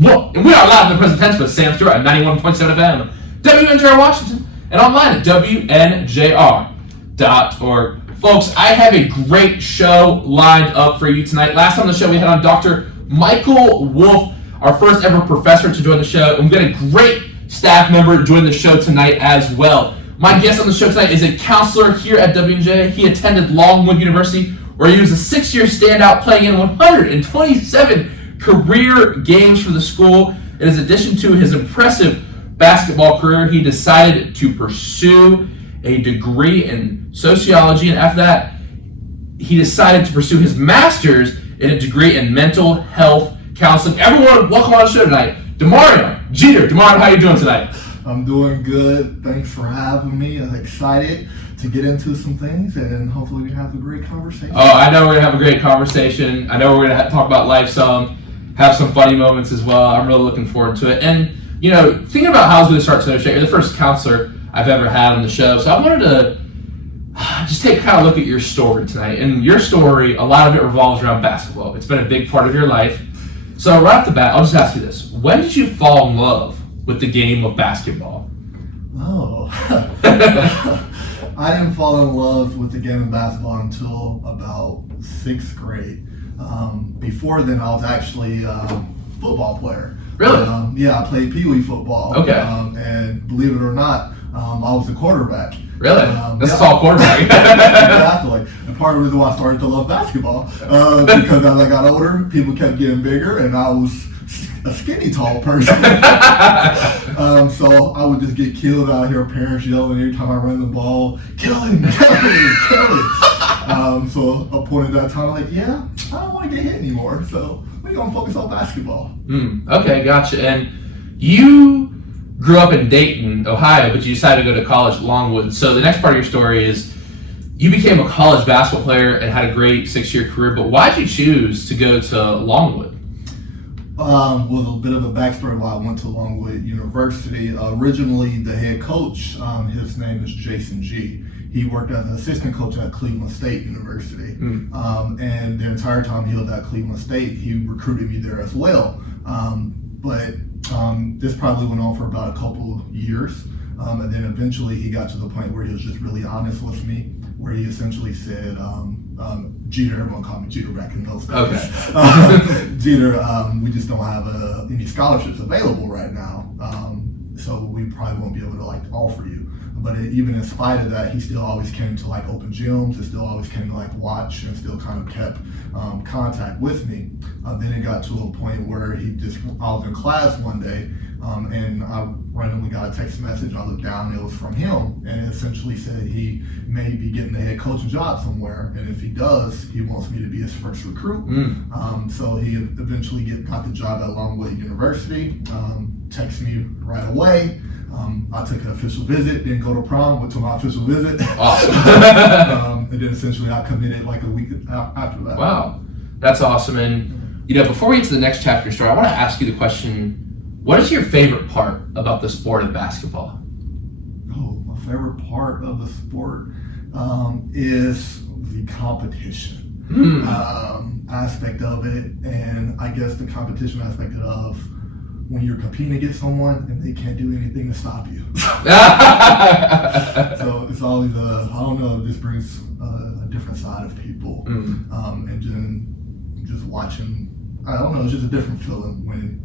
Well, we are live in the present tense with Sam Stewart at 91.7 FM, WNJR Washington, and online at WNJR.org. Folks, I have a great show lined up for you tonight. Last on the show, we had on Dr. Michael Wolf, our first ever professor to join the show, and we've got a great staff member join the show tonight as well. My guest on the show tonight is a counselor here at WNJ. He attended Longwood University, where he was a 6-year standout, playing in 127 career games for the school. In addition to his impressive basketball career, he decided to pursue a degree in sociology, and after that, he decided to pursue his master's in a degree in mental health counseling. Everyone, welcome on the show tonight, Damarion Jeter. Damarion, how are you doing tonight? I'm doing good. Thanks for having me. I'm excited to get into some things, and hopefully we have a great conversation. Oh, I know we're going to have a great conversation. I know we're going to talk about life some, have some funny moments as well. I'm really looking forward to it. And, you know, thinking about how I was going to start today's show, you're the first counselor I've ever had on the show. So I wanted to just take a kind of look at your story tonight. And your story, a lot of it revolves around basketball. It's been a big part of your life. So right off the bat, I'll just ask you this. When did you fall in love with the game of basketball? Oh. I didn't fall in love with the game of basketball until about 6th grade. Before then, I was actually a football player. Really? Yeah, I played Pee Wee football. Okay. And believe it or not, I was a quarterback. Really? That's a tall quarterback. Exactly. And part of the reason why I started to love basketball, because as I got older, people kept getting bigger, and I was a skinny, tall person. So I would just get killed out here, parents yelling every time I ran the ball, kill him, kill him, kill him. So a point at that time, I'm like, yeah, I don't want to get hit anymore, so we're going to focus on basketball. Okay, gotcha. And you grew up in Dayton, Ohio, but you decided to go to college at Longwood. So the next part of your story is you became a college basketball player and had a great 6-year career, but why did you choose to go to Longwood? Well, a bit of a backstory why I went to Longwood University. Originally, the head coach, his name is Jason G. He worked as an assistant coach at Cleveland State University. And the entire time he was at Cleveland State, he recruited me there as well. But this probably went on for about a couple of years. And then eventually he got to the point where he was just really honest with me, where he essentially said, Jeter, everyone called me Jeter back in those days. Okay. Jeter, we just don't have any scholarships available right now. So we probably won't be able to offer you. But even in spite of that, he still always came to open gyms, and still always came to watch, and still kind of kept contact with me. Then it got to a point where I was in class one day, and I randomly got a text message. I looked down, and it was from him, and it essentially said he may be getting a head coaching job somewhere, and if he does, he wants me to be his first recruit. So he eventually got the job at Longwood University, texted me right away. I took an official visit, didn't go to prom, went to my official visit. Awesome. And then essentially I committed a week after that. Wow, that's awesome. And, before we get to the next chapter of your story, I want to ask you the question, what is your favorite part about the sport of basketball? Oh, my favorite part of the sport is the competition aspect of it. And I guess the competition aspect of when you're competing against someone and they can't do anything to stop you. So it's always it just brings a different side of people. And just watching, it's just a different feeling when,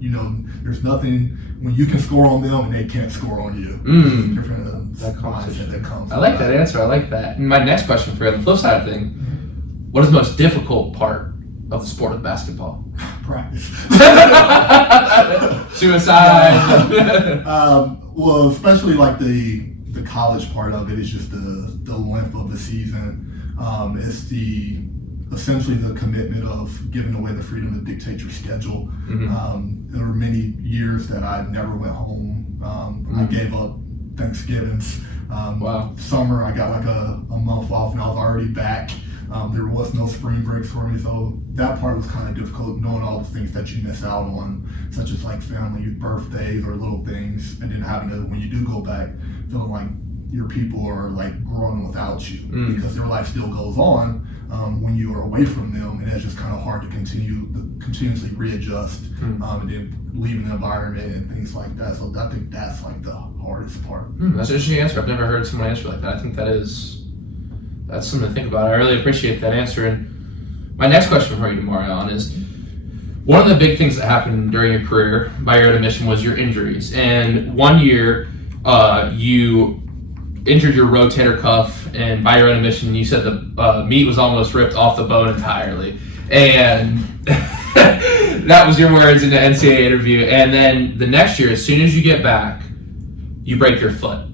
there's nothing, when you can score on them and they can't score on you. There's a different mindset that comes. I like that answer, I like that. And my next question for you, on the flip side of thing, what is the most difficult part of the sport of basketball? Practice. Suicide. Well, especially the college part of it is just the length of the season. It's essentially the commitment of giving away the freedom to dictate your schedule. There were many years that I never went home. I gave up Thanksgivings. Wow. Summer, I got a month off and I was already back. There was no spring breaks for me, so that part was kind of difficult, knowing all the things that you miss out on, such as family birthdays or little things, and then having to, when you do go back, feeling like your people are growing without you, because their life still goes on when you are away from them, and it's just kind of hard to continue continuously readjust, and then leaving the environment and things like that. So I think that's like the hardest part. That's an interesting answer. I've never heard someone answer like that. I think that's something to think about. I really appreciate that answer. And my next question for you, Damarion, is one of the big things that happened during your career, by your own admission, was your injuries. And one year, you injured your rotator cuff, and by your own admission, you said the meat was almost ripped off the bone entirely. And that was your words in the NCAA interview. And then the next year, as soon as you get back, you break your foot.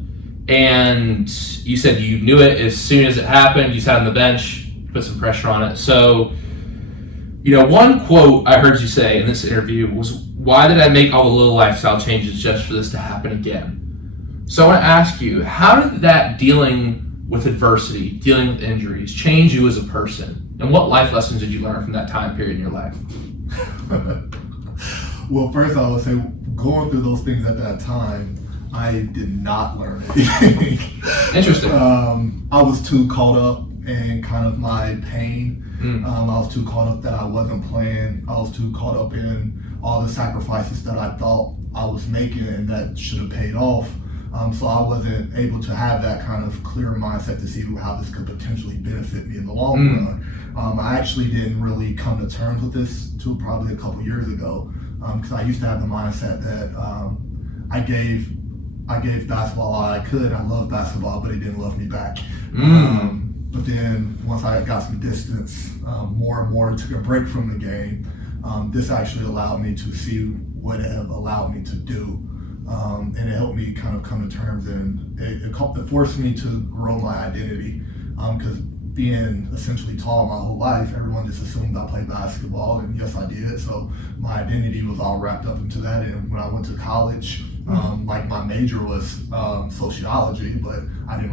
And you said you knew it as soon as it happened. You sat on the bench, put some pressure on it. So, one quote I heard you say in this interview was, "Why did I make all the little lifestyle changes just for this to happen again?" So I want to ask you, how did that dealing with adversity, dealing with injuries, change you as a person? And what life lessons did you learn from that time period in your life? Well, first I would say, going through those things at that time, I did not learn anything. Interesting. I was too caught up in kind of my pain. I was too caught up that I wasn't playing. I was too caught up in all the sacrifices that I thought I was making and that should have paid off. So I wasn't able to have that kind of clear mindset to see how this could potentially benefit me in the long run. I actually didn't really come to terms with this till probably a couple years ago, because I used to have the mindset that I gave basketball all I could. I loved basketball, but it didn't love me back. But then once I got some distance, more and more took a break from the game, this actually allowed me to see what it allowed me to do. And it helped me kind of come to terms, and it forced me to grow my identity, because being essentially tall my whole life, everyone just assumed I played basketball, and yes, I did. So my identity was all wrapped up into that. And when I went to college, like my major was sociology, but I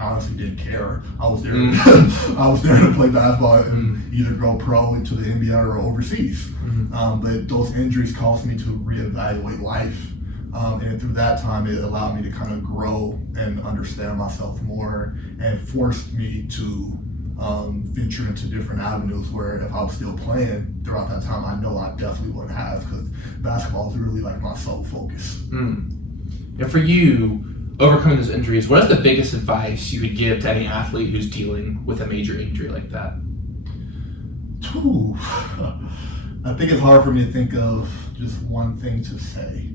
honestly didn't care. I was there, I was there to play basketball and either go pro into the NBA or overseas. But those injuries caused me to reevaluate life. And through that time, it allowed me to kind of grow and understand myself more, and forced me to venture into different avenues where if I was still playing throughout that time, I know I definitely wouldn't have, because basketball is really like my sole focus. And for you, overcoming those injuries, what is the biggest advice you would give to any athlete who's dealing with a major injury like that? I think it's hard for me to think of just one thing to say.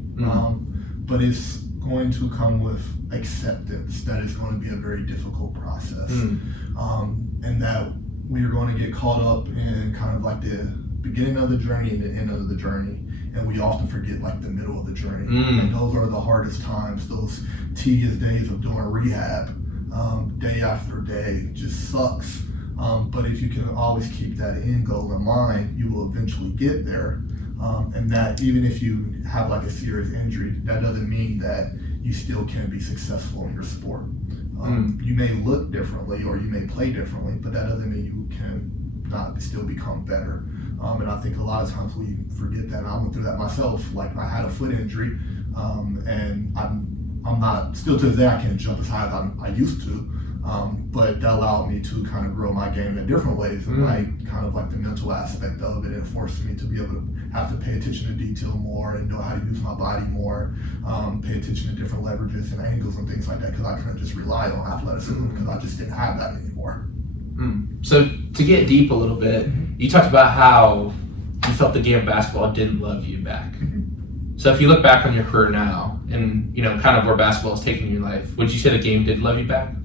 But it's going to come with acceptance that it's going to be a very difficult process, and that we're going to get caught up in kind of like the beginning of the journey and the end of the journey, and we often forget like the middle of the journey. And those are the hardest times. Those tedious days of doing rehab, day after day, just sucks. But if you can always keep that end goal in mind, you will eventually get there. And that even if you have like a serious injury, that doesn't mean that you still can't be successful in your sport. You may look differently or you may play differently, but that doesn't mean you can not still become better. And I think a lot of times we forget that. And I went through that myself. Like, I had a foot injury, and I'm not, still to this day, I can't jump as high as I used to. But that allowed me to kind of grow my game in different ways, and like kind of like the mental aspect of it. It forced me to be able to have to pay attention to detail more and know how to use my body more, pay attention to different leverages and angles and things like that, because I couldn't just rely on athleticism because I just didn't have that anymore. So to get deep a little bit, you talked about how you felt the game of basketball didn't love you back. So if you look back on your career now and, kind of where basketball is taking your life, would you say the game did love you back?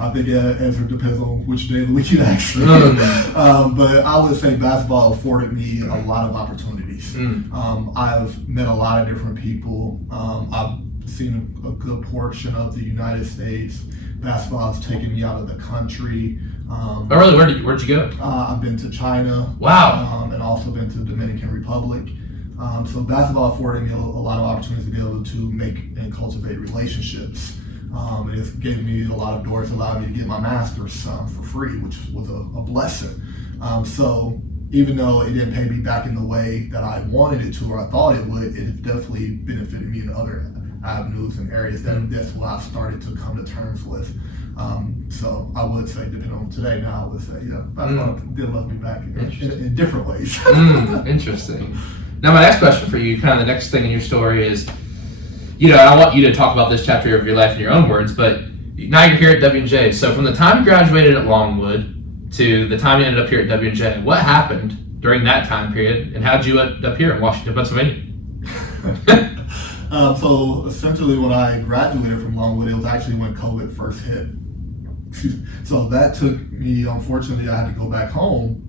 I think the answer depends on which day of the week you ask me. But I would say basketball afforded me a lot of opportunities. I've met a lot of different people. I've seen a good portion of the United States. Basketball has taken me out of the country. Oh, really? Where'd you go? I've been to China. Wow. And also been to the Dominican Republic. So basketball afforded me a lot of opportunities to be able to make and cultivate relationships. It gave me a lot of doors, allowed me to get my master's for free, which was a blessing. So even though it didn't pay me back in the way that I wanted it to or I thought it would, it definitely benefited me in other avenues and areas that's what I've started to come to terms with. So I would say, depending on today now, I would say, God did love me back in different ways. Interesting. Now, my next question for you, kind of the next thing in your story is, I want you to talk about this chapter of your life in your own words, but now you're here at W&J. So from the time you graduated at Longwood to the time you ended up here at W&J, what happened during that time period, and how did you end up here in Washington, Pennsylvania? So essentially when I graduated from Longwood, it was actually when COVID first hit. So that took me, unfortunately, I had to go back home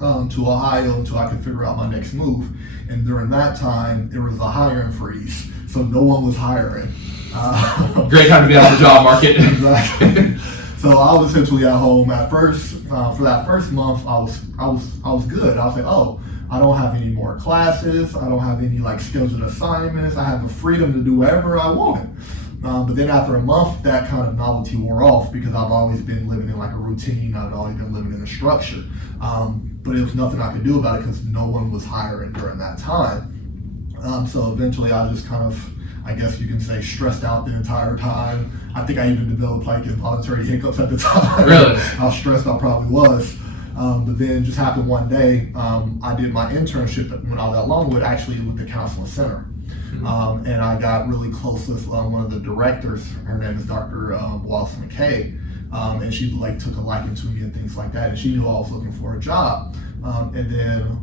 to Ohio until I could figure out my next move. And during that time, there was a hiring freeze. So no one was hiring. Great time to be on the job market. Exactly. So I was essentially at home at first. For that first month, I was good. I was like, oh, I don't have any more classes. I don't have any scheduled assignments. I have the freedom to do whatever I wanted. But then after a month, that kind of novelty wore off because I've always been living in a routine. I've always been living in a structure. But there was nothing I could do about it because no one was hiring during that time. So eventually I just kind of, I guess you can say, stressed out the entire time. I think I even developed involuntary hiccups at the time. Really? How stressed I probably was. But then it just happened one day. I did my internship when I was at Longwood, actually with the counseling center. And I got really close with one of the directors. Her name is Dr. Wallace McKay. And she took a liking to me and things like that. And she knew I was looking for a job. And then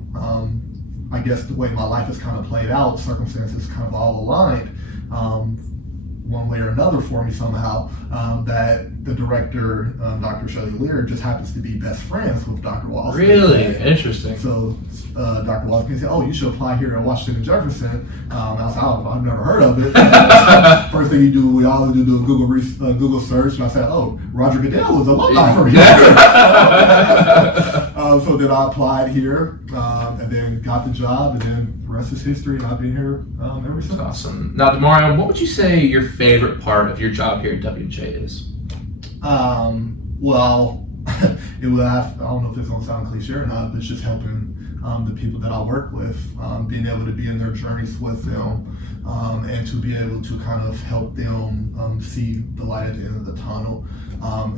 I guess the way my life has kind of played out, circumstances kind of all aligned. One way or another for me somehow, that the director, Dr. Shelley Lear, just happens to be best friends with Dr. Wallace. Really? Interesting. So Dr. Wallace can say, oh, you should apply here at Washington and Jefferson. I was like, oh, I've never heard of it. First thing you do, we always do a Google search, and I said, oh, Roger Goodell was alumni from here. So then I applied here, and then got the job, and then the rest is history, and I've been here ever since. Awesome. Now, Damarion, what would you say your favorite part of your job here at W&J is? Well, it would have, I don't know if it's going to sound cliche or not, but it's just helping the people that I work with, being able to be in their journeys with them, and to be able to kind of help them see the light at the end of the tunnel.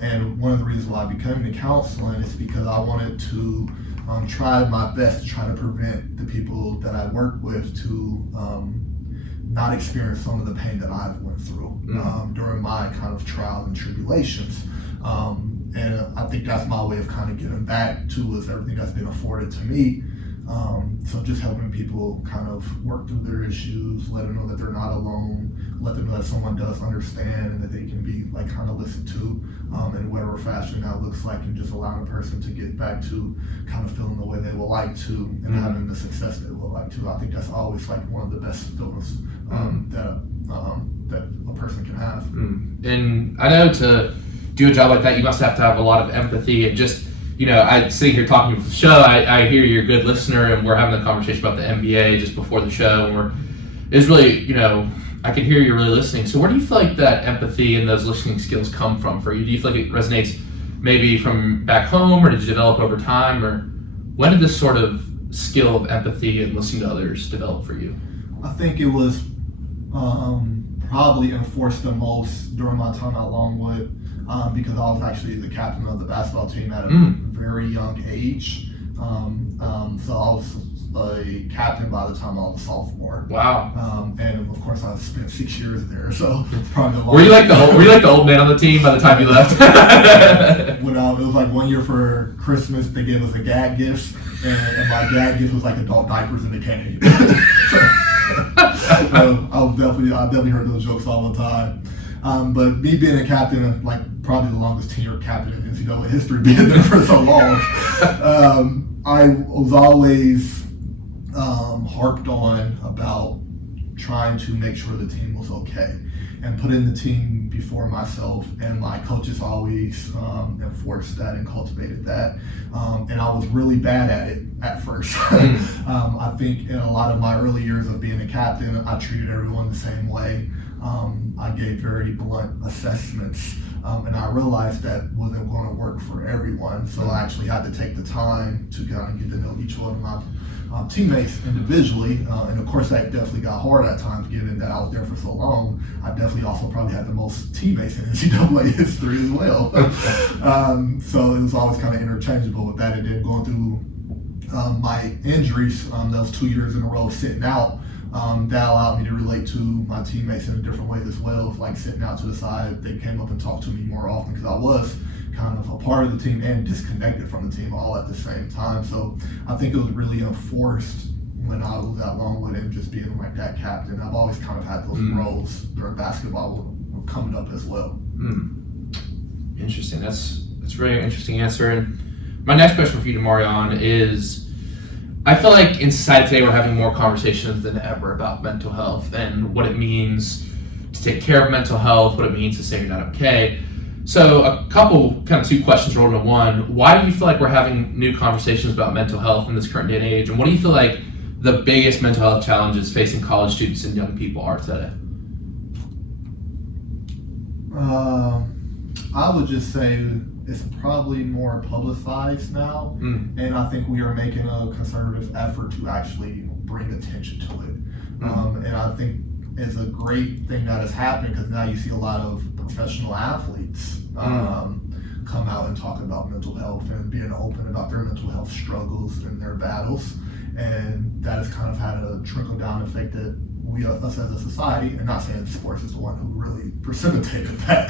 And one of the reasons why I became the counseling is because I wanted to try my best to try to prevent the people that I work with to not experience some of the pain that I've went through during my kind of trials and tribulations. And I think that's my way of kind of giving back to is everything that's been afforded to me. So just helping people kind of work through their issues, let them know that they're not alone, let them know that someone does understand and that they can be kind of listened to in whatever fashion that looks like, and just allowing a person to get back to kind of feeling the way they would like to and having the success they would like to. I think that's always one of the best feelings that a person can have. And I know to do a job like that, you must have to have a lot of empathy and just, I sit here talking with the show, I hear you're a good listener, and we're having a conversation about the NBA just before the show, and it's really, I can hear you're really listening. So where do you feel like that empathy and those listening skills come from for you? Do you feel like it resonates maybe from back home, or did you develop over time, or when did this sort of skill of empathy and listening to others develop for you? I think it was probably enforced the most during my time at Longwood, because I was actually the captain of the basketball team at a very young age. So I was a captain by the time I was a sophomore. Wow. And of course I spent 6 years there, so it's probably the longest. Were you like the old man on the team by the time you left? When it was 1 year for Christmas, they gave us a gag gifts, and my gag gift was adult diapers and a cane. I definitely heard those jokes all the time. But me being a captain, probably the longest tenured captain in NCAA history, being there for so long, I was always harped on about trying to make sure the team was okay and putting the team before myself, and my coaches always enforced that and cultivated that, and I was really bad at it at first. I think in a lot of my early years of being a captain, I treated everyone the same way. I gave very blunt assessments And I realized that wasn't going to work for everyone. So I actually had to take the time to kind of get to know each one of my teammates individually. And of course, that definitely got hard at times, given that I was there for so long. I definitely also probably had the most teammates in NCAA history as well. So it was always kind of interchangeable with that. And then going through my injuries, those 2 years in a row sitting out, that allowed me to relate to my teammates in a different way as well. Like sitting out to the side, they came up and talked to me more often because I was kind of a part of the team and disconnected from the team all at the same time. So I think it was really enforced when I was at Longwood and just being like that captain. I've always kind of had those roles during basketball coming up as well. Interesting. That's a very interesting answer. And my next question for you, Damarion, is I feel like in society today we're having more conversations than ever about mental health and what it means to take care of mental health, what it means to say you're not okay. So a couple, kind of two questions rolled into one. Why do you feel like we're having new conversations about mental health in this current day and age? And what do you feel like the biggest mental health challenges facing college students and young people are today? I would just say it's probably more publicized now, and I think we are making a conservative effort to actually bring attention to it. And I think it's a great thing that has happened because now you see a lot of professional athletes come out and talk about mental health and being open about their mental health struggles and their battles, and that has kind of had a trickle-down effect that us as a society, and not saying sports is the one who really precipitated that,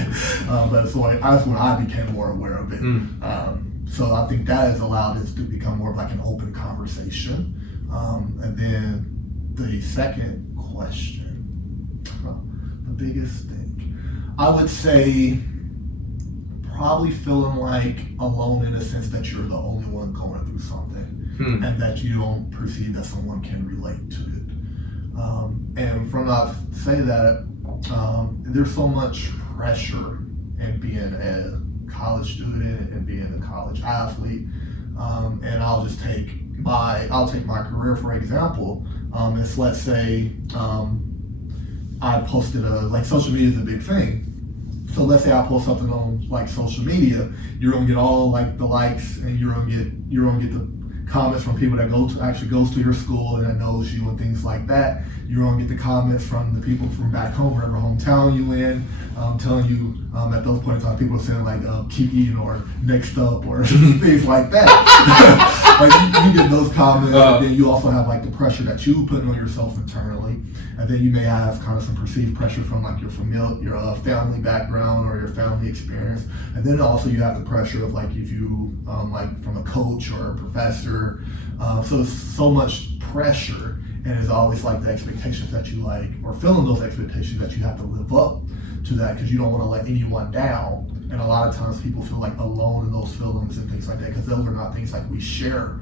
but so that's when I became more aware of it. So I think that has allowed us to become more of like an open conversation. And then the second question, the biggest thing, I would say probably feeling like alone in a sense that you're the only one going through something and that you don't perceive that someone can relate to it. And from I say that, there's so much pressure in being a college student and being a college athlete. And I'll take my career for example. It's, let's say I posted like social media is a big thing. So let's say I post something on like social media, you're gonna get all like the likes, and you're gonna get the comments from people that actually goes to your school and that knows you and things like that. You're gonna get the comments from the people from back home, wherever hometown you in, telling you at those points in time, people are saying like keep eating or next up or things like that. Like you get those comments, and then you also have like the pressure that you put on yourself internally, and then you may have kind of some perceived pressure from like your family background or your family experience, and then also you have the pressure of like if you like from a coach or a professor. So there's so much pressure, and it's always like the expectations that you like, or feeling those expectations that you have to live up to that because you don't want to let anyone down. And a lot of times people feel like alone in those feelings and things like that because those are not things like we share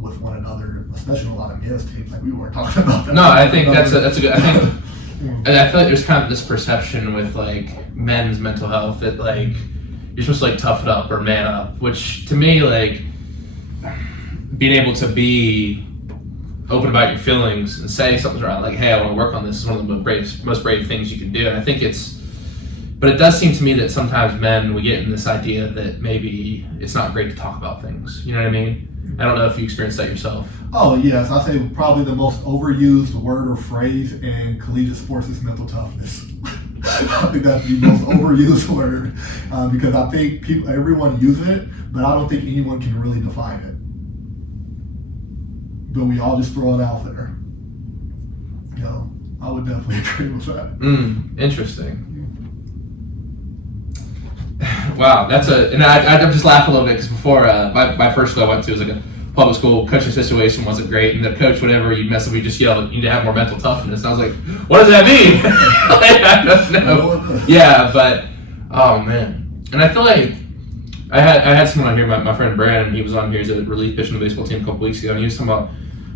with one another, especially in a lot of men's teams. Like we weren't talking about that. No, I think that's a good. I think, and I feel like there's kind of this perception with like men's mental health that like you're supposed to like tough it up or man up, which to me like being able to be open about your feelings and say something's wrong, like hey, I want to work on this is one of the most brave things you can do. And I think but it does seem to me that sometimes men, we get in this idea that maybe it's not great to talk about things. You know what I mean? I don't know if you experienced that yourself. Oh, yes. I say probably the most overused word or phrase in collegiate sports is mental toughness. I think that's the most overused word because I think everyone uses it, but I don't think anyone can really define it. But we all just throw it out there. You know, I would definitely agree with that. Interesting. Wow, and I just laugh a little bit because before my first school I went to was like a public school. Coaching situation wasn't great, and the coach, whenever you mess up, he just yelled, "You need to have more mental toughness." And I was like, "What does that mean?" Like, I don't know. Yeah, but oh man, and I feel like I had someone on here, my friend Brandon. He was on here. He's a relief pitcher on the baseball team a couple weeks ago, and he was talking about.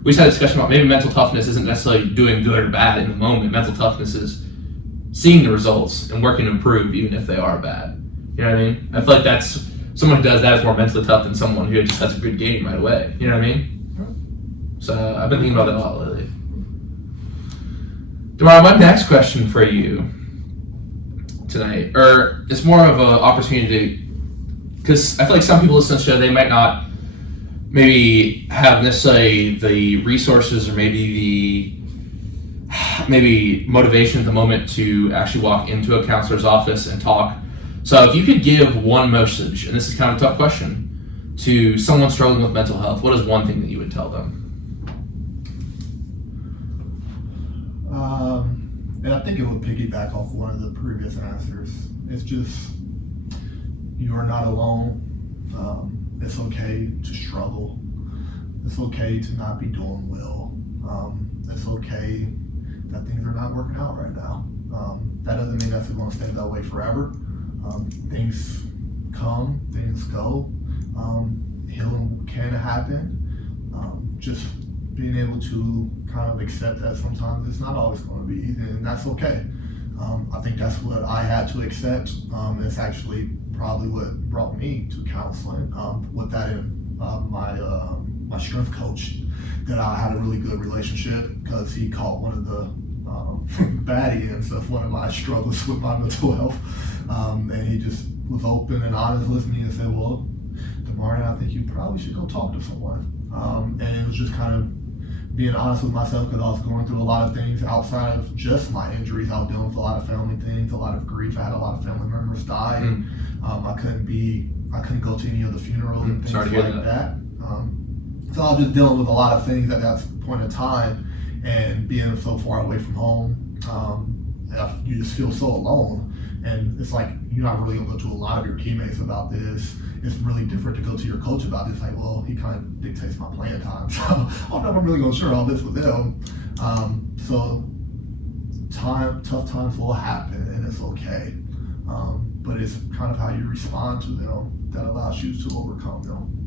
We just had a discussion about maybe mental toughness isn't necessarily doing good or bad in the moment. Mental toughness is seeing the results and working to improve, even if they are bad. You know what I mean? I feel like that's someone who does that is more mentally tough than someone who just has a good game right away. You know what I mean? So I've been thinking about that a lot lately. Damarion, my next question for you. tonight, or it's more of an opportunity because I feel like some people listen to the show, they might not maybe have necessarily the resources or maybe motivation at the moment to actually walk into a counselor's office and talk. So if you could give one message, and this is kind of a tough question, to someone struggling with mental health, what is one thing that you would tell them? And I think it would piggyback off one of the previous answers. It's just, you are not alone. It's okay to struggle. It's okay to not be doing well. It's okay that things are not working out right now. That doesn't mean that's going to stay that way forever. Things come, things go. Healing can happen. Just being able to kind of accept that sometimes it's not always going to be easy, and that's okay. I think that's what I had to accept. It's actually probably what brought me to counseling. With that in my strength coach, that I had a really good relationship because he caught one of the bad ends of one of my struggles with my mental health, and he just was open and honest with me and said, "Well, Damarion, I think you probably should go talk to someone." And it was just kind of being honest with myself because I was going through a lot of things outside of just my injuries. I was dealing with a lot of family things, a lot of grief. I had a lot of family members die. I couldn't go to any of the funerals and things like that. So I was just dealing with a lot of things at that point in time, and being so far away from home, you just feel so alone. And it's like, you're not really gonna go to a lot of your teammates about this. It's really different to go to your coach about it. It's like, well, he kind of dictates my playing time. So I don't know if I'm really gonna share all this with them. So tough times will happen, and it's okay. But it's kind of how you respond to them that allows you to overcome them.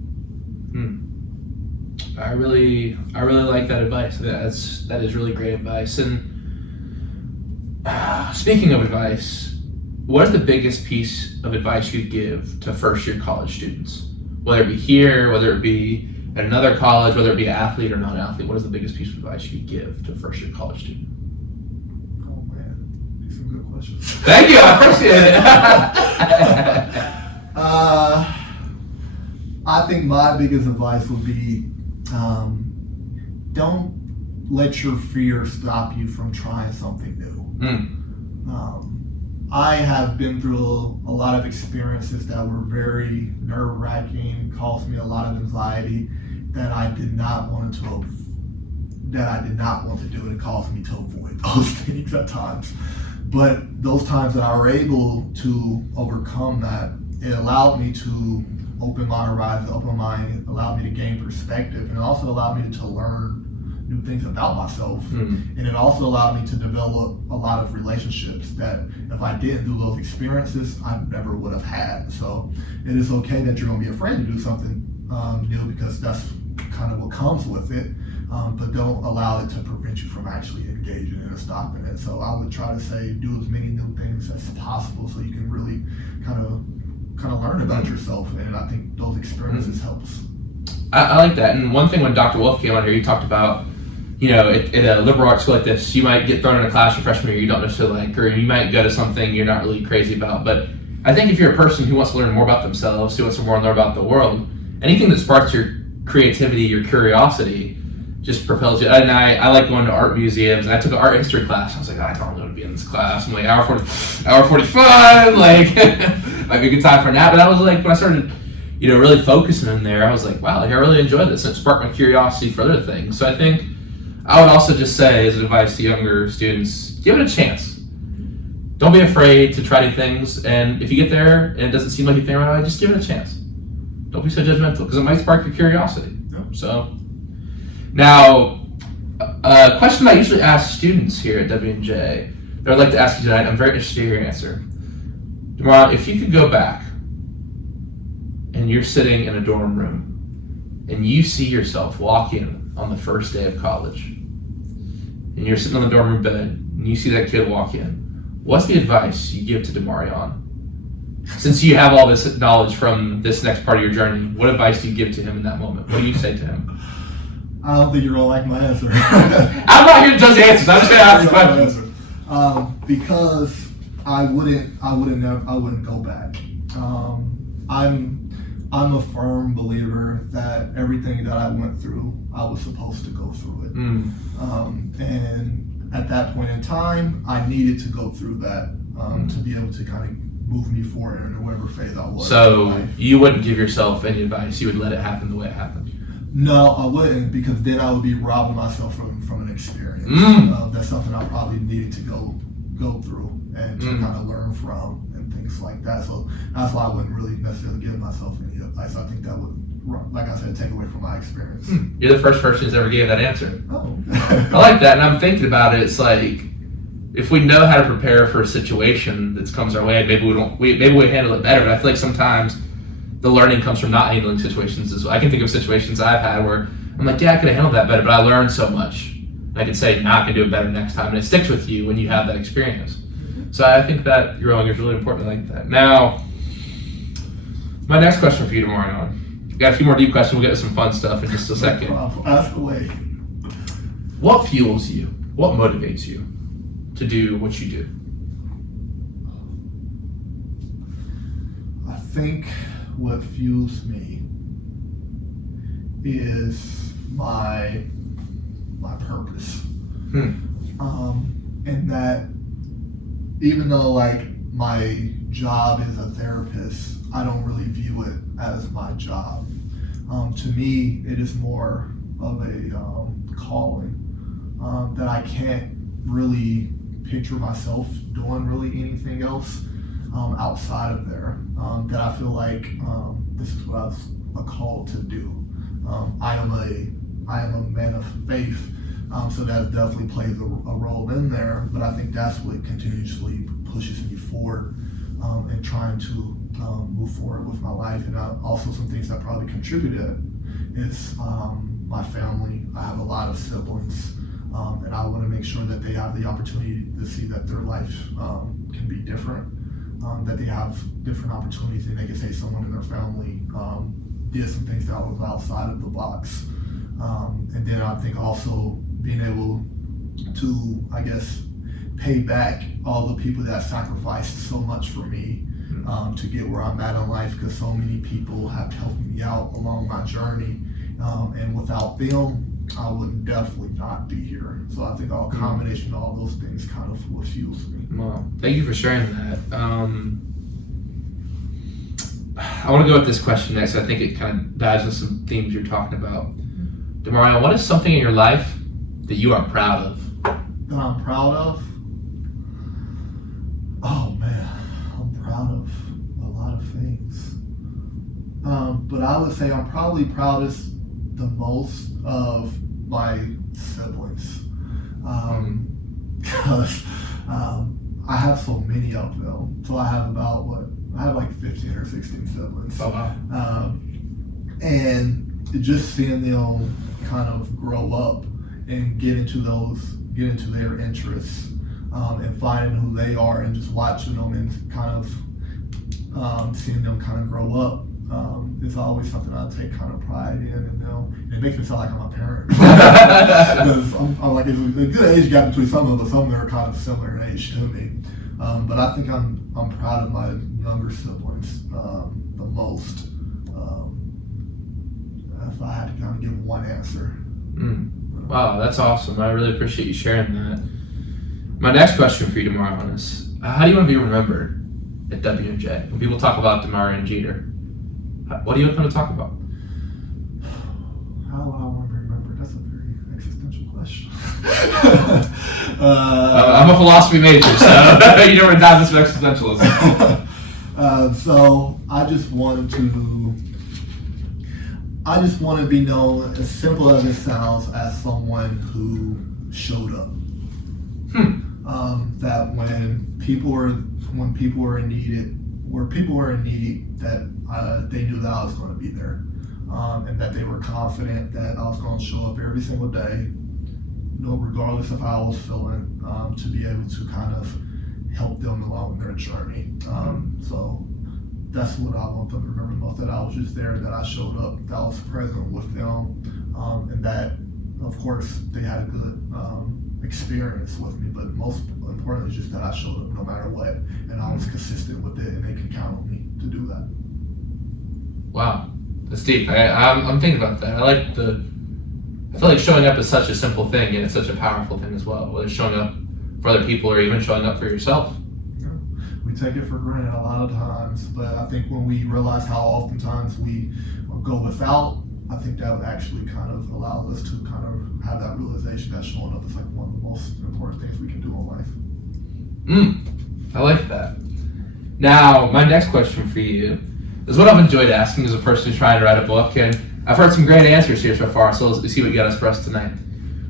I really like that advice. That is really great advice. And speaking of advice, what is the biggest piece of advice you'd give to first-year college students? Whether it be here, whether it be at another college, whether it be an athlete or non-athlete, what is the biggest piece of advice you'd give to a first-year college student? Oh man, these are some good questions. Thank you, I appreciate it. I think my biggest advice would be, don't let your fear stop you from trying something new. I have been through a lot of experiences that were very nerve-wracking, caused me a lot of anxiety that I did not want to do. It caused me to avoid those things at times. But those times that I were able to overcome that, it allowed me to open my horizons, open my mind, allowed me to gain perspective, and it also allowed me to learn new things about myself. And it also allowed me to develop a lot of relationships that if I didn't do those experiences, I never would have had. So it is okay that you're going to be afraid to do something new, because that's kind of what comes with it. But don't allow it to prevent you from actually engaging in and stopping it. So I would try to say, do as many new things as possible so you can really kind of learn about yourself. And I think those experiences helps. I like that. And one thing when Dr. Wolf came on here, he talked about, at a liberal arts school like this, you might get thrown in a class your freshman year you don't necessarily like, or you might go to something you're not really crazy about. But I think if you're a person who wants to learn more about themselves, who wants to learn about the world, anything that sparks your creativity, your curiosity, just propels you. And I like going to art museums, and I took an art history class. I was like, I don't really want to be in this class. I'm like, hour 45, like, might be a good time for a nap. But I was like, when I started, really focusing in there, I was like, wow, I really enjoy this. And it sparked my curiosity for other things. So I think I would also just say, as advice to younger students, give it a chance. Don't be afraid to try new things. And if you get there and it doesn't seem like you think right away, just give it a chance. Don't be so judgmental, because it might spark your curiosity. Yep. So, now, a question I usually ask students here at W&J that I'd like to ask you tonight, I'm very interested in your answer. Damarion, if you could go back and you're sitting in a dorm room and you see yourself walk in on the first day of college and you're sitting on the dorm room bed and you see that kid walk in, what's the advice you give to Damarion? Since you have all this knowledge from this next part of your journey, what advice do you give to him in that moment? What do you say to him? I don't think you're gonna like my answer. I'm not here to judge the answers. I'm just gonna ask the questions. Because I wouldn't go back. I'm a firm believer that everything that I went through, I was supposed to go through it. And at that point in time, I needed to go through that to be able to kind of move me forward in whatever phase I was. So you wouldn't give yourself any advice. You would let it happen the way it happened. No, I wouldn't, because then I would be robbing myself from an experience. That's something I probably needed to go through and to kind of learn from and things like that. So that's why I wouldn't really necessarily give myself any advice. I think that would, like I said, take away from my experience. You're the first person who's ever gave that answer. Oh. I like that, and I'm thinking about it. It's like, if we know how to prepare for a situation that comes our way, maybe we handle it better. But I feel like sometimes the learning comes from not handling situations as well. I can think of situations I've had where I'm like, yeah, I could have handled that better, but I learned so much. And I can say, I can do it better next time, and it sticks with you when you have that experience. So I think that your rowing is really important. I like that. Now, my next question for you, Damarion. We got a few more deep questions. We'll get to some fun stuff in just a second. No problem. Ask away. What fuels you? What motivates you to do what you do? I think what fuels me is my purpose. And that even though like my job is a therapist, I don't really view it as my job. To me, it is more of a calling that I can't really picture myself doing really anything else outside of there. That I feel like this is what I was called to do. I am a man of faith, so that definitely plays a role in there. But I think that's what continuously pushes me forward and trying to move forward with my life. And also some things that probably contributed is my family. I have a lot of siblings, and I want to make sure that they have the opportunity to see that their life can be different, that they have different opportunities, and they can say someone in their family did some things that was outside of the box. And then I think also being able to, I guess, pay back all the people that sacrificed so much for me to get where I'm at in life, because so many people have helped me out along my journey, and without them, I would definitely not be here. So I think a combination of all those things kind of what fuels me. Well, thank you for sharing that. I want to go with this question next. I think it kind of dives into some themes you're talking about. Damarion, what is something in your life that you are proud of? That I'm proud of? Oh man, I'm proud of a lot of things. But I would say I'm probably proudest the most of my siblings. Because I have so many of them. So I have I have like 15 or 16 siblings. Oh, wow. And just seeing them kind of grow up and get into their interests, and finding who they are and just watching them and kind of seeing them kind of grow up is always something I take kind of pride in. And it makes me sound like I'm a parent. Because I'm like, there's a good age gap between some of them, but some of them are kind of similar in age to me. But I think I'm proud of my younger siblings the most. If I had to kind of give one answer. Wow, that's awesome. I really appreciate you sharing that. My next question for you, Damarion, is how do you want to be remembered at WJ? When people talk about Damarion Jeter, what do you want them to talk about? How would I want to be remembered? That's a very existential question. I'm a philosophy major, so you never dive into existentialism. So I just want to be known, as simple as it sounds, as someone who showed up. That when people were in need, that they knew that I was going to be there, and that they were confident that I was going to show up every single day, regardless of how I was feeling, to be able to kind of help them along their journey. So that's what I want them to remember most, that I was just there, that I showed up, that I was present with them, and that of course, they had a good experience with me, but most importantly, just that I showed up no matter what, and I was consistent with it, and they can count on me to do that. Wow, that's deep. I'm thinking about that. I feel like showing up is such a simple thing, and it's such a powerful thing as well. Whether it's showing up for other people or even showing up for yourself. Yeah. We take it for granted a lot of times, but I think when we realize how oftentimes we go without, I think that would actually kind of allow us to kind of have that realization that showing up is like one of the most important things we can do in life. I like that. Now, my next question for you is what I've enjoyed asking as a person who's trying to write a book, and I've heard some great answers here so far, so let's see what you got us for us tonight.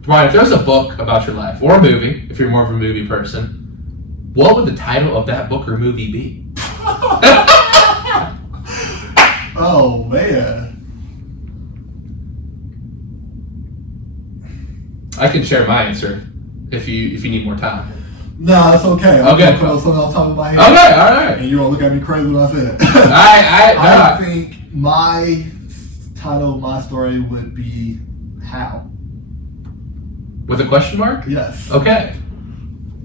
Damarion, if there's a book about your life, or a movie, if you're more of a movie person, what would the title of that book or movie be? Oh, man. I can share my answer if you need more time. No, it's okay. Okay. Something I'll talk about here. Okay, all right. And you're gonna look at me crazy when I say it. I think my title of my story would be How. With a question mark? Yes. Okay.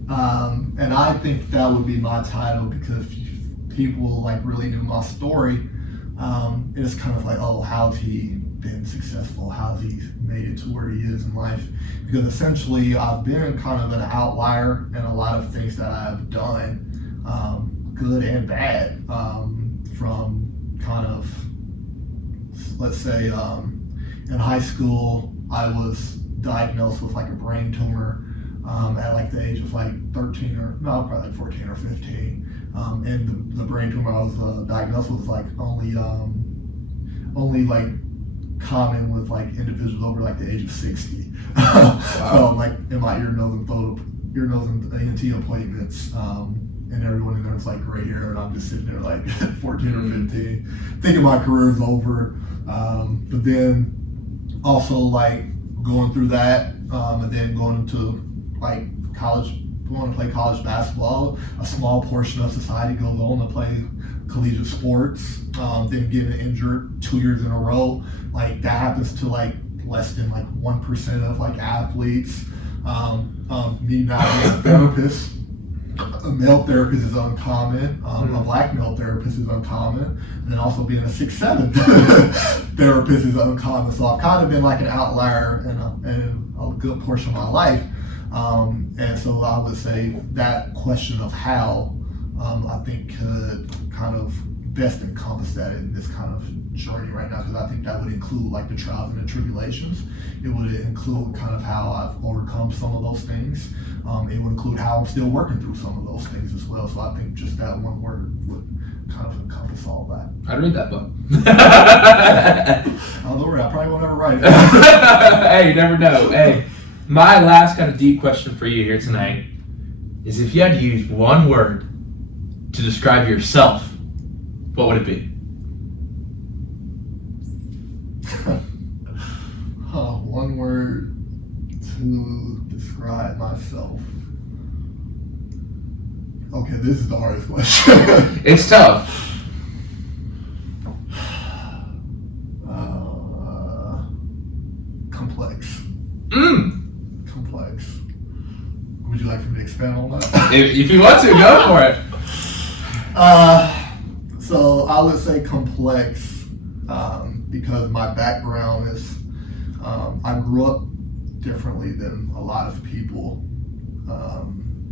And I think that would be my title because if people like really knew my story, it's kind of like, oh, how's he been successful? How's he made it to where he is in life? Because essentially I've been kind of an outlier in a lot of things that I've done, good and bad, from kind of, let's say, in high school, I was diagnosed with like a brain tumor at like the age of like 13 or no, probably like 14 or 15. And the brain tumor I was diagnosed with was like only like common with like individuals over like the age of 60. Wow. So like in my ear, nose, and ENT appointments, and everyone in there was like gray hair, and I'm just sitting there like 14 or 15, thinking my career is over. But then also like going through that, and then going into like college, going to play college basketball. A small portion of society goes on to play collegiate sports, then getting injured 2 years in a row. Like that happens to like less than like 1% of like athletes. Me not being a therapist, a male therapist is uncommon. A black male therapist is uncommon, and then also being a 6'7" therapist is uncommon. So I've kind of been like an outlier in a good portion of my life. And so I would say that question of how, I think could kind of best encompass that in this kind of journey right now, because I think that would include like the trials and the tribulations. It would include kind of how I've overcome some of those things. It would include how I'm still working through some of those things as well. So I think just that one word would kind of encompass all that. I'd read that book. Don't worry, I probably won't ever write it. Hey, you never know. Hey, my last kind of deep question for you here tonight is if you had to use one word to describe yourself, what would it be? One word to describe myself. Okay, this is the hardest question. It's tough. Complex. Complex. Would you like for me to expand on that? If you want to, go for it. So I would say complex because my background is, I grew up differently than a lot of people.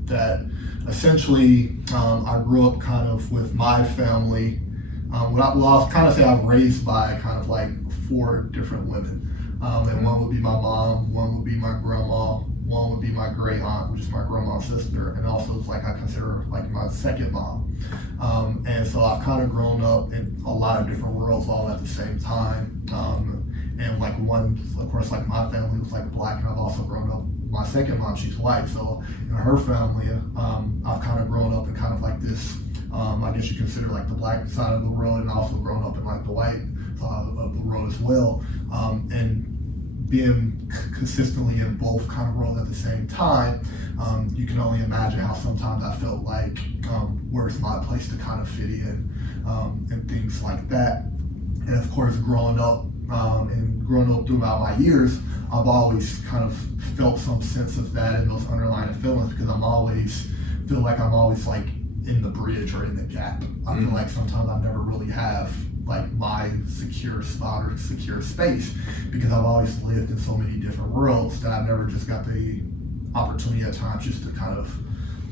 That essentially, I grew up kind of with my family. I'll kind of say I'm raised by kind of like 4 different women. And one would be my mom, one would be my grandma, one would be my great aunt, which is my grandma's sister, and also it's like I consider like my second mom. And so I've kind of grown up in a lot of different worlds all at the same time. And like one, of course, like my family was like black, and I've also grown up. My second mom, she's white, so in her family, I've kind of grown up in kind of like this. I guess you consider like the black side of the world, and also grown up in like the white side of the world as well. And being consistently in both kind of worlds at the same time, you can only imagine how sometimes I felt like, where's my place to kind of fit in, and things like that. And of course, growing up and growing up throughout my years, I've always kind of felt some sense of that and those underlying feelings because I'm always like in the bridge or in the gap. I feel like sometimes I never really have like my secure spot or secure space because I've always lived in so many different worlds that I've never just got the opportunity at times just to kind of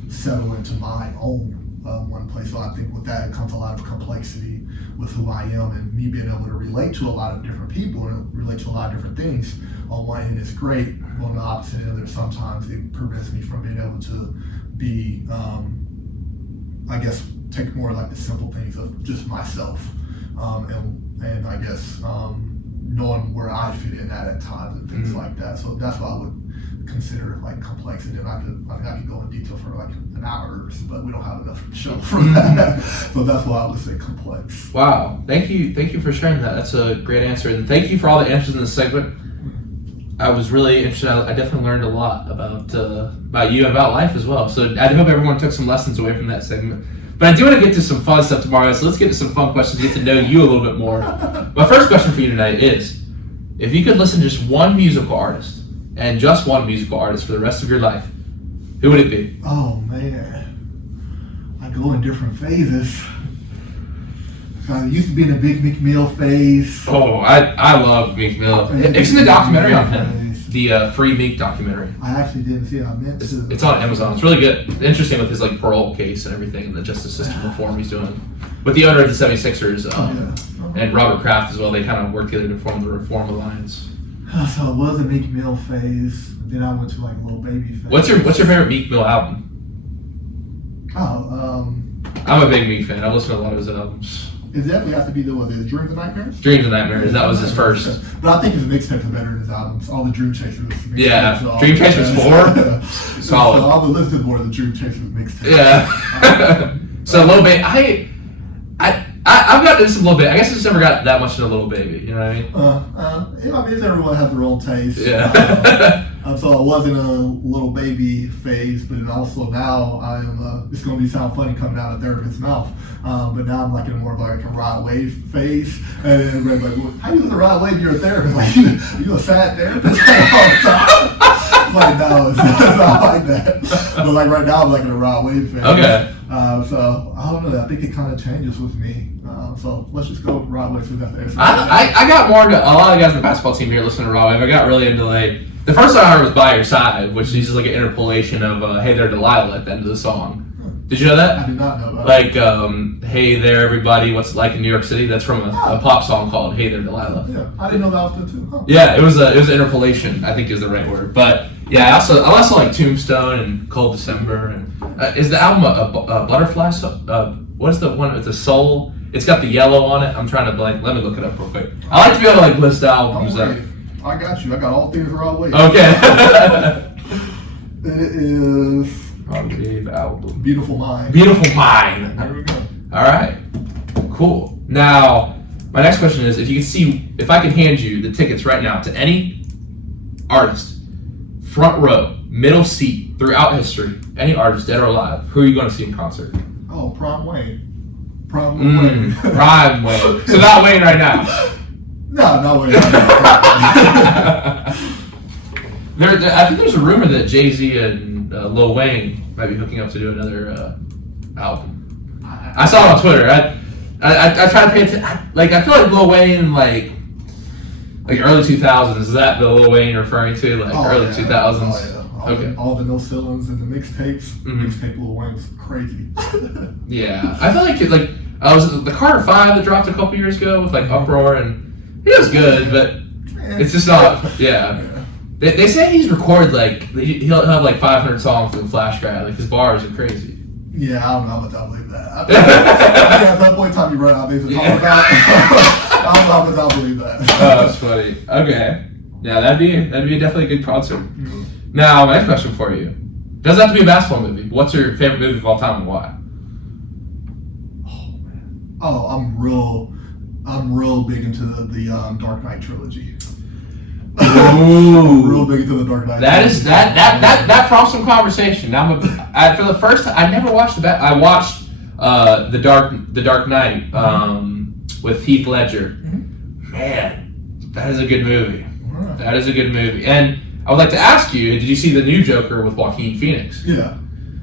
settle into my own one place. So I think with that comes a lot of complexity with who I am, and me being able to relate to a lot of different people and relate to a lot of different things. On one end, it's great. On the opposite end, there's sometimes it prevents me from being able to be, I guess, take more like the simple things of just myself, and I guess knowing where I fit in at times and things like that. So that's why I would consider like complexity. And I could go in detail for like an hour, but we don't have enough show for that. So that's why I would say complex. Wow, thank you for sharing that. That's a great answer, and thank you for all the answers in this segment. I was really interested. I definitely learned a lot about you and about life as well. So I hope everyone took some lessons away from that segment. But I do want to get to some fun stuff tomorrow, so let's get to some fun questions, get to know you a little bit more. My first question for you tonight is, if you could listen to just one musical artist, and just one musical artist for the rest of your life, who would it be? Oh man, I go in different phases. I used to be in a big Meek Mill phase. Oh, I love Meek Mill. It's in the documentary on him, the Free Meek documentary. I actually didn't see it. I meant to. It's on Amazon. It's really good. Interesting with his like parole case and everything, and the justice system reform he's doing. With the owner of the 76ers and Robert Kraft as well, they kind of work together to form the Reform Alliance. So it was a Meek Mill phase. Then I went to like a Lil Baby phase. What's your favorite Meek Mill album? I'm a big Meek fan. I listen to a lot of his albums. It definitely has to be the Dreams and Nightmares? Dreams and Nightmares. That was his first. But I think his mixtapes are better than his albums. All the Dream Chasers. Yeah. Dream Chasers 4? Solid. So I would listen to more of the Dream Chasers mixtapes. Yeah. So Lil Baby, I've gotten into some Lil Baby. I guess I just never got that much into Lil Baby. You know what I mean? I mean, everyone has their own taste. Yeah. So I was in a Lil Baby phase, but then also now I am. It's going to sound funny coming out of a therapist's mouth, but now I'm like in more of like a Rod Wave phase. And then everybody's like, well, how you use a Rod Wave? You're a therapist. Like, you a sad therapist all the time. It's like, no, it's not like that. But like right now, I'm like in a Rod Wave phase. Okay. So I don't know. I think it kind of changes with me. So let's just go Rod Wave. So that's I got more into a lot of the guys on the basketball team here listening to Rod Wave. I got really into like the first song I heard was By Your Side, which is like an interpolation of Hey There Delilah at the end of the song. Did you know that? I did not know that. Like Hey There Everybody, What's It Like in New York City? That's from a pop song called Hey There Delilah. Yeah, I didn't know that was good too. Huh. Yeah, it was an interpolation, I think is the right word. But yeah, I also like Tombstone and Cold December. And is the album a butterfly? What is the one with the soul? It's got the yellow on it. I'm trying to blank. Let me look it up real quick. I like to be able to like list albums. I got you. I got all things the right way. Okay. It is Rod Wave album. Beautiful Mind. Beautiful Mind. There we go. All right. Cool. Now, my next question is: if I could hand you the tickets right now to any artist, front row, middle seat throughout history, any artist, dead or alive, who are you going to see in concert? Oh, Prime Wayne. Prime Wayne. Prime Wayne. So not Wayne right now. No Wayne. I think there's a rumor that Jay-Z and Lil Wayne might be hooking up to do another album. I saw it on Twitter. I try to pay attention. I feel like Lil Wayne, like early 2000s. Is that the Lil Wayne you're referring to? Early 2000s? Oh, yeah. All the no ceilings and the mixtapes. Mixtape Lil Wayne was crazy. Yeah. I feel like I was the Carter 5 that dropped a couple years ago with like Uproar, and he was good, but it's just not. Yeah. They say he's recorded he'll have like 500 songs in flash drive. Like his bars are crazy. Yeah, I don't know how much I believe that. I think at that point in time you run out of things to talk about. I don't know how much I believe that. Oh, that's funny. Okay. Yeah, that'd be definitely a good concert. Mm-hmm. Now, my next question for you. Doesn't have to be a basketball movie. What's your favorite movie of all time and why? Oh man. Oh, I'm real big into the Dark Knight trilogy. Ooh. Real big into the Dark Knight. That prompts some conversation. Now, for the first time, I never watched I watched the Dark Knight with Heath Ledger. Mm-hmm. Man, That is a good movie. Right. That is a good movie. And I would like to ask you, did you see the new Joker with Joaquin Phoenix? Yeah.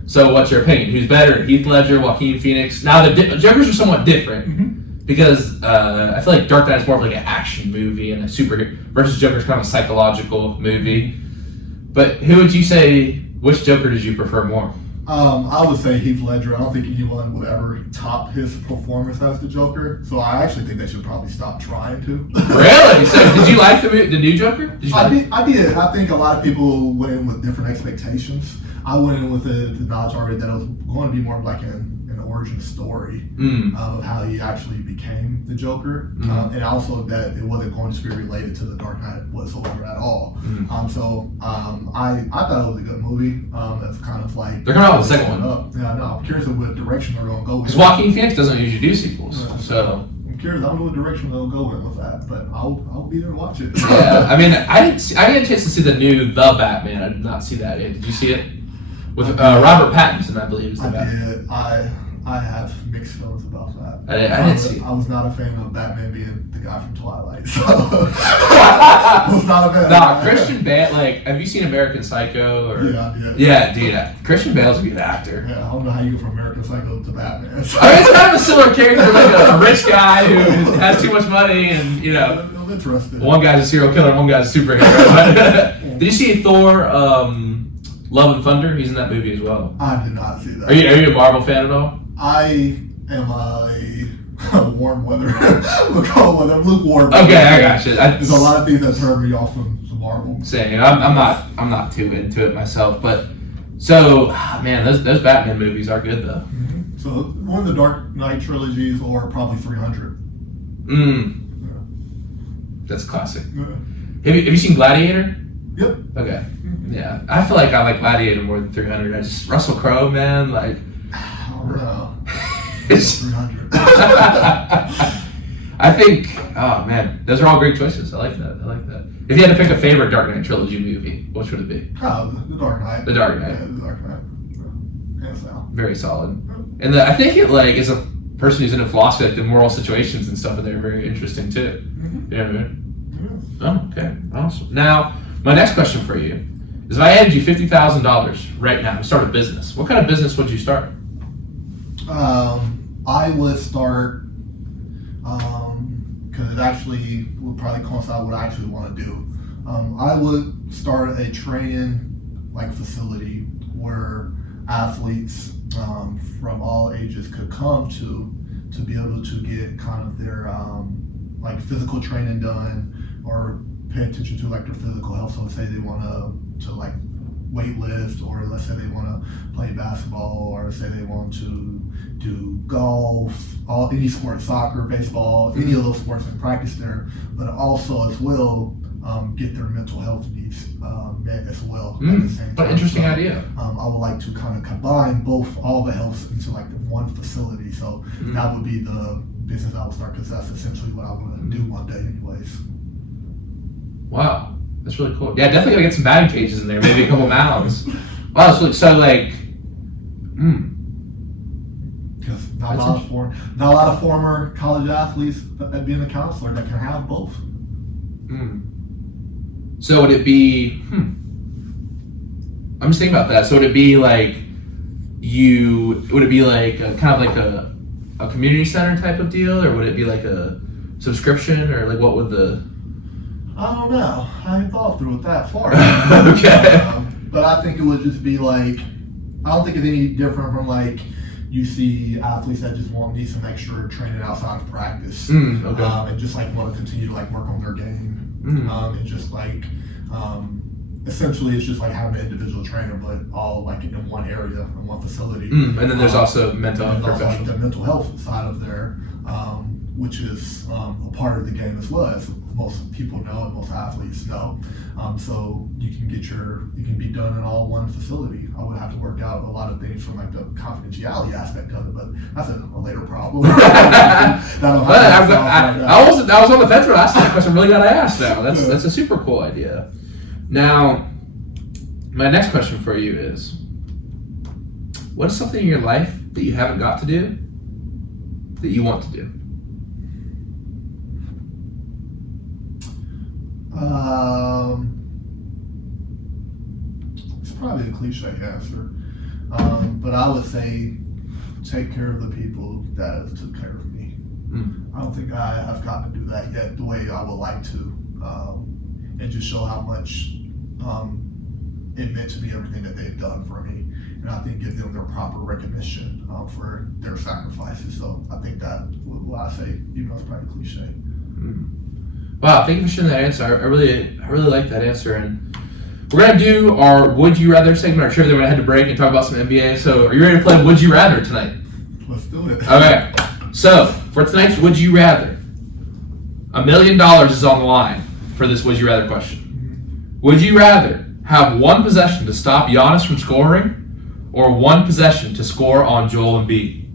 So what's your opinion? Who's better, Heath Ledger, Joaquin Phoenix? Now, the Jokers are somewhat different because I feel like Dark Knight is more of like an action movie and a superhero versus Joker's kind of a psychological movie. But who would you say, which Joker did you prefer more? I would say Heath Ledger. I don't think anyone would ever top his performance as the Joker. So I actually think they should probably stop trying to. Really? So did you like the new Joker? Did you like I did. I think a lot of people went in with different expectations. I went in with the knowledge already that it was going to be more of like an origin story of how he actually became the Joker, and also that it wasn't going to be related to the Dark Knight whatsoever at all. I thought it was a good movie. It's kind of like they're coming out with the second one. Yeah, I know. I'm curious of what direction they're going to go with. Because Joaquin Phoenix doesn't usually do sequels, so I'm curious. I don't know what direction they'll go with that, but I'll be there to watch it. Yeah, I mean, I didn't get a chance to see the new The Batman. I did not see that yet. Did you see it? With Robert Pattinson, I believe, is the Batman. I did. I have mixed feelings about that. I didn't see it. I was not a fan of Batman being the guy from Twilight, so I was not a fan. Nah, Christian Bale, like, have you seen American Psycho? Or? Yeah, I did. Yeah, dude, Christian Bale's a good actor. Yeah, I don't know how you go from American Psycho to Batman. So. I mean, it's kind of a similar character, like a rich guy who has too much money and, you know. I'm interested. One guy's a serial killer and one guy's a superhero. Did you see Thor, Love and Thunder? He's in that movie as well. I did not see that. Are you a Marvel fan at all? I am a warm weather, lukewarm. Okay, I got you. There's a lot of things that turn me off from Marvel. Same. I'm not too into it myself, but so man, those Batman movies are good though. Mm-hmm. So one of the Dark Knight trilogies, or probably 300. That's classic. Yeah. Have you seen Gladiator? Yep. Okay. Yeah, I feel like I like Gladiator more than 300. Russell Crowe, man, like. No. It's 300. I think, oh man, those are all great choices. I like that. If you had to pick a favorite Dark Knight trilogy movie, which would it be? The Dark Knight. The Dark Knight. Yeah, the Dark Knight. Hands down. Very solid. And I think it like is a person who's into philosophy, like the moral situations and stuff, and they're very interesting too. You know what I mean? Yeah. Oh, okay, awesome. Now, my next question for you is: if I handed you $50,000 right now to start a business, what kind of business would you start? I would start, because it actually would probably coincide with what I actually want to do. I would start a training facility where athletes from all ages could come to be able to get kind of their physical training done, or pay attention to their physical health. So let's say they want to weight lift, or let's say they want to play basketball, or say they want to do golf, any sport, soccer, baseball, any of those sports, and practice there, but also as well get their mental health needs met as well at the same time. What an interesting idea. I would like to kind of combine all the healths into the one facility. So that would be the business I would start, because that's essentially what I want to do one day anyways. Wow. That's really cool. Yeah, definitely gotta get some batting cages in there, maybe a couple mounds. Wow, so because not a lot of former college athletes that being a counselor that can have both. So would it be? I'm just thinking about that. So would it be like Would it be like a community center type of deal, or would it be like a subscription, or what would the? I don't know. I haven't thought through it that far. Okay. But I think it would just be I don't think it's any different from you see athletes that just need some extra training outside of practice. Okay. And just want to continue to work on their game. And just essentially it's just having an individual trainer, but all in one area, in one facility. And then there's also mental health professionals. The mental health side of there, which is a part of the game as well, as most people know and most athletes know. So you can be done in all one facility. I would have to work out a lot of things from the confidentiality aspect of it, but that's a later problem. I was on the fence when I asked that question. I'm really glad I asked now. That's a super cool idea. Now, my next question for you is: what is something in your life that you haven't got to do that you want to do? It's probably a cliche answer, but I would say take care of the people that took care of me. I don't think I have gotten to do that yet the way I would like to, and just show how much it meant to me, everything that they've done for me, and I think give them their proper recognition for their sacrifices. So I think that what I say, even though it's probably cliche. Wow, thank you for sharing that answer. I really like that answer. And we're gonna do our Would You Rather segment, our trivia. We're gonna head to break and talk about some NBA. So are you ready to play Would You Rather tonight? Let's do it. Okay. So for tonight's Would You Rather, $1 million is on the line for this Would You Rather question. Would you rather have one possession to stop Giannis from scoring, or one possession to score on Joel Embiid?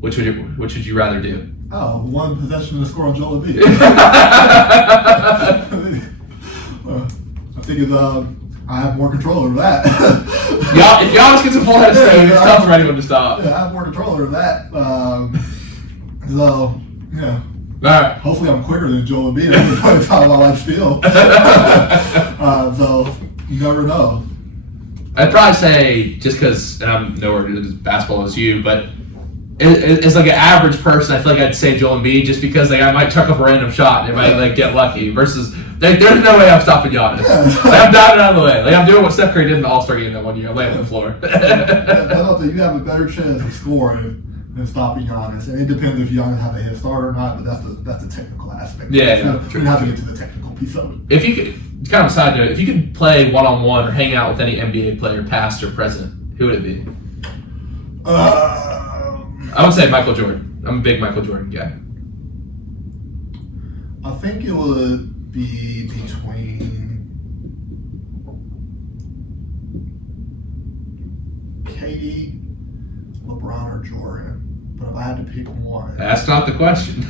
Which would you rather do? Oh, one possession to score on Joel Embiid. I think it's I have more control over that. Yeah, if Giannis gets a full head of steam, it's tough for anyone to stop. Yeah, I have more control over that. So yeah. All right. Hopefully, I'm quicker than Joel Embiid at this point in time while I steal. So you never know. I'd probably say, just because I'm nowhere near as basketball as you, but it's like an average person. I feel like I'd say Joel Embiid, just because like I might chuck up a random shot and I might get lucky. Versus, like, there's no way I'm stopping Giannis. Like, I'm diving out of the way. Like, I'm doing what Steph Curry did in the All-Star game that one year. I'm laying on the floor. You have a better chance of scoring than stopping Giannis, and it depends if Giannis has a head start or not. But that's the technical aspect. Yeah, we have to get to the technical piece of it. If you could, kind of a side note, if you could play one-on-one or hang out with any NBA player, past or present, who would it be? I would say Michael Jordan. I'm a big Michael Jordan guy. I think it would be between KD, LeBron, or Jordan. But if I had to pick one, That's not the question.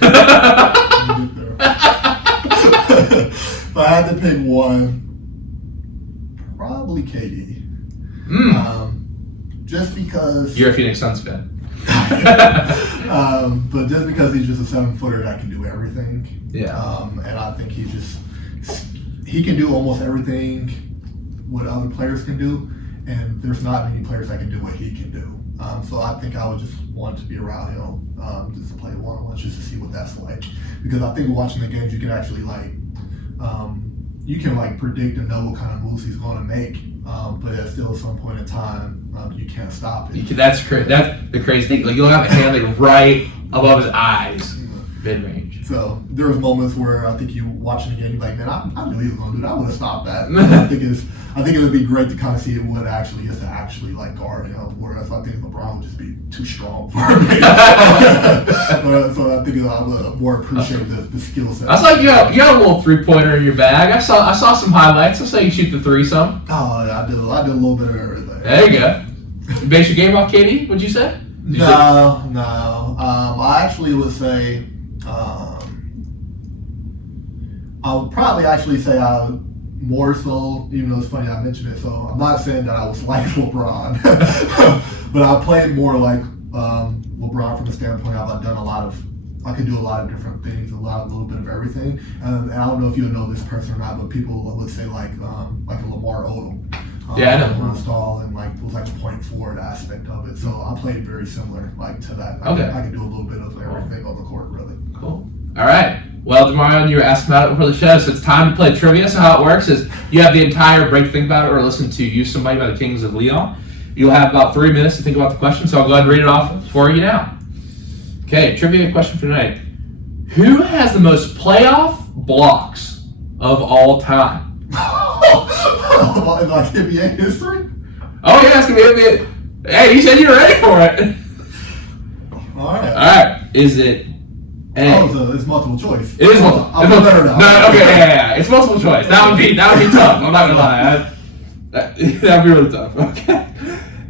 if I had to pick one, probably KD. Just because You're a Phoenix Suns fan. But just because he's just a 7-footer that can do everything. Yeah. And I think he can do almost everything what other players can do, and there's not many players that can do what he can do. So I think I would just want to be around him, just to play one-on-one, just to see what that's like. Because I think watching the games, you can actually predict and know what kind of moves he's going to make. But at still some point in time, you can't stop it. That's the crazy thing. Like, you'll have a hand like right above his eyes, mid-range. So there was moments where I think you watching the game, you're like, man, I knew he was going to do that. I would have stopped that. I think it would be great to kind of see what it actually is to actually like guard him. Whereas I think LeBron would just be too strong for me. So I think I would more appreciate the skill set. I was like, you got a little 3-pointer in your bag. I saw some highlights. I saw you shoot the 3 some. Oh, yeah, I did a little bit of everything. There you go. You base your game off KD? What'd you say? No. I actually would say I would probably actually say more so, even though it's funny I mentioned it. So I'm not saying that I was like LeBron, but I played more like LeBron from the standpoint of I could do a lot of different things, a little bit of everything. And I don't know if you know this person or not, but people would say like a Lamar Odom. Yeah, I know. Install and like it was like the point forward aspect of it. So I played very similar like to that. I could do a little bit of everything on the court, really. Cool. All right. Well, Damarion, you were asking about it before the show, so it's time to play trivia. So how it works is you have the entire break to think about it or listen to You Somebody by the Kings of Leon. You'll have about 3 minutes to think about the question, so I'll go ahead and read it off for you now. Okay, trivia question for tonight. Who has the most playoff blocks of all time? Like NBA history? Oh, yeah, it's going to be NBA. Hey, you said you were ready for it. All right. All right. Is it A? Oh, so it's multiple choice. It is multiple. I'll feel better now. No, okay, yeah. It's multiple choice. That would be tough. I'm not gonna lie. That would be really tough. Okay.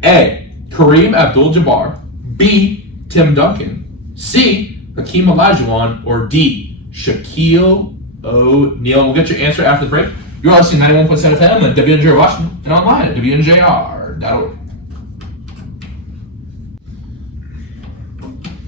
A. Kareem Abdul-Jabbar. B. Tim Duncan. C. Hakeem Olajuwon. Or D. Shaquille O'Neal. We'll get your answer after the break. You're listening to 91.7 FM at WNJR Washington and online at WNJR.org.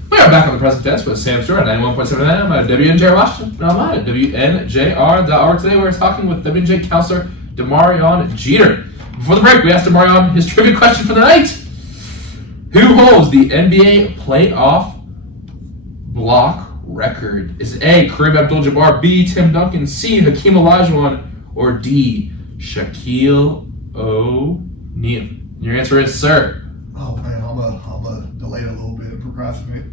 We are back on the present tense with Sam Stewart, 91.7 FM at WNJ Washington, and online at WNJR.org. Today we're talking with WNJ counselor Damarion Jeter. Before the break, we asked Damarion his trivia question for the night. Who holds the NBA playoff block record? Is it A, Kareem Abdul-Jabbar, B, Tim Duncan, C, Hakeem Olajuwon, or D, Shaquille O'Neal? Your answer is, sir. Oh man, I'm gonna delay it a little bit and procrastinate.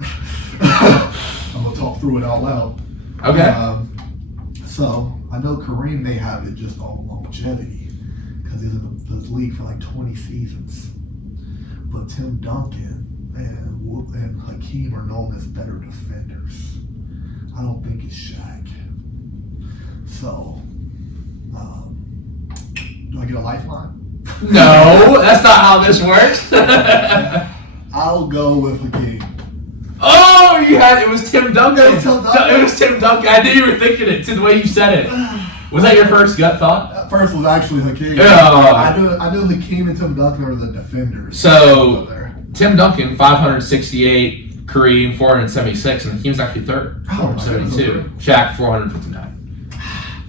I'm gonna talk through it out loud. Okay. So I know Kareem may have it just on longevity because he's in the league for like 20 seasons. But Tim Duncan and Hakeem are known as better defenders. I don't think it's Shaq. So, do I get a lifeline? No, that's not how this works. I'll go with Hakeem. Oh, it was Tim Duncan. It was Tim Duncan? It was Tim Duncan. I knew you were thinking it to the way you said it. Was that your first gut thought? First was actually Hakeem. Yeah. I knew Hakeem and Tim Duncan are the defenders. So, Tim Duncan, 568, Kareem, 476, and Hakeem's actually third, 472. Shaq, 459.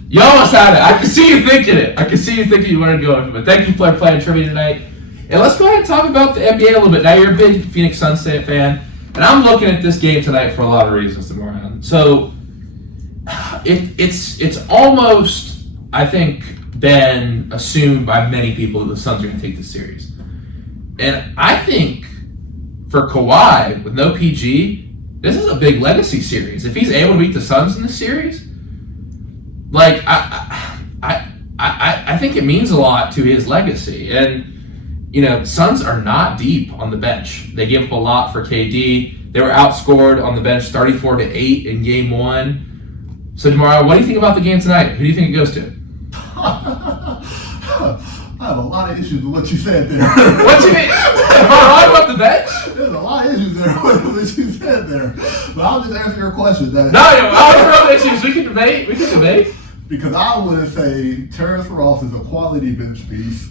You almost had it. I can see you thinking it. I can see you thinking you wanted to go with it. But thank you for playing trivia tonight. And let's go ahead and talk about the NBA a little bit. Now, you're a big Phoenix Suns fan, and I'm looking at this game tonight for a lot of reasons, Damarion. So, it's almost, I think, been assumed by many people that the Suns are going to take this series. And I think for Kawhi, with no PG, this is a big legacy series. If he's able to beat the Suns in this series, like, I think it means a lot to his legacy. And, you know, Suns are not deep on the bench. They give up a lot for KD. They were outscored on the bench 34-8 in game one. So, Damarion, what do you think about the game tonight? Who do you think it goes to? I have a lot of issues with what you said there. What you mean? Am I wrong about the bench? There's a lot of issues there with what you said there. But I'll just answer your question. No, issues. We can debate. Because I would say Terrence Ross is a quality bench piece.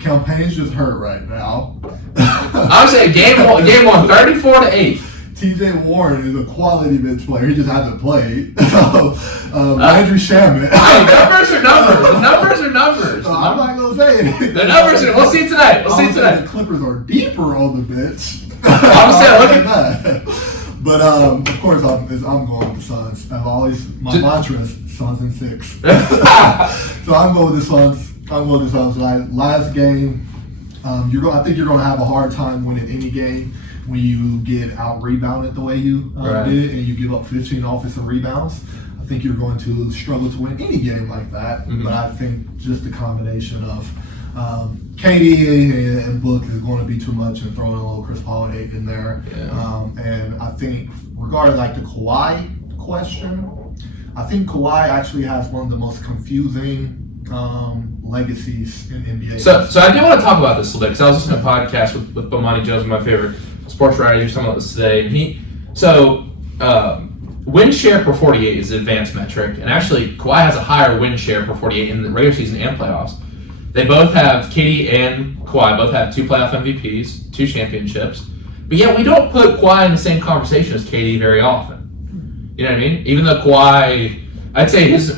Campaign's just hurt right now. I'm saying game one, 34-8. TJ Warren is a quality bench player. He just hasn't played. Andrew Shaman. Numbers are numbers. The numbers are numbers. I'm not going to say anything. The numbers are. We'll see tonight. The Clippers are deeper on the bench. I'm saying, look at that. But of course, I'm going with the Suns. My mantra is Suns in 6. So I'm going with the Suns. Like, last game, I think you're going to have a hard time winning any game when you get out rebounded the way you did, and you give up 15 offensive rebounds. I think you're going to struggle to win any game like that. Mm-hmm. But I think just the combination of KD and Book is going to be too much, and throwing a little Chris Paul in there. Yeah. And I think, regarding like the Kawhi question, I think Kawhi actually has one of the most confusing legacies in NBA. So I do want to talk about this a little bit, because I was listening to a podcast with Bomani Jones, my favorite sports writer. He was talking about this today, and win share per 48 is an advanced metric, and actually Kawhi has a higher win share per 48 in the regular season and playoffs. They both have, KD and Kawhi both have 2 playoff MVPs, 2 championships, but yet we don't put Kawhi in the same conversation as KD very often. You know what I mean? Even though Kawhi, I'd say he's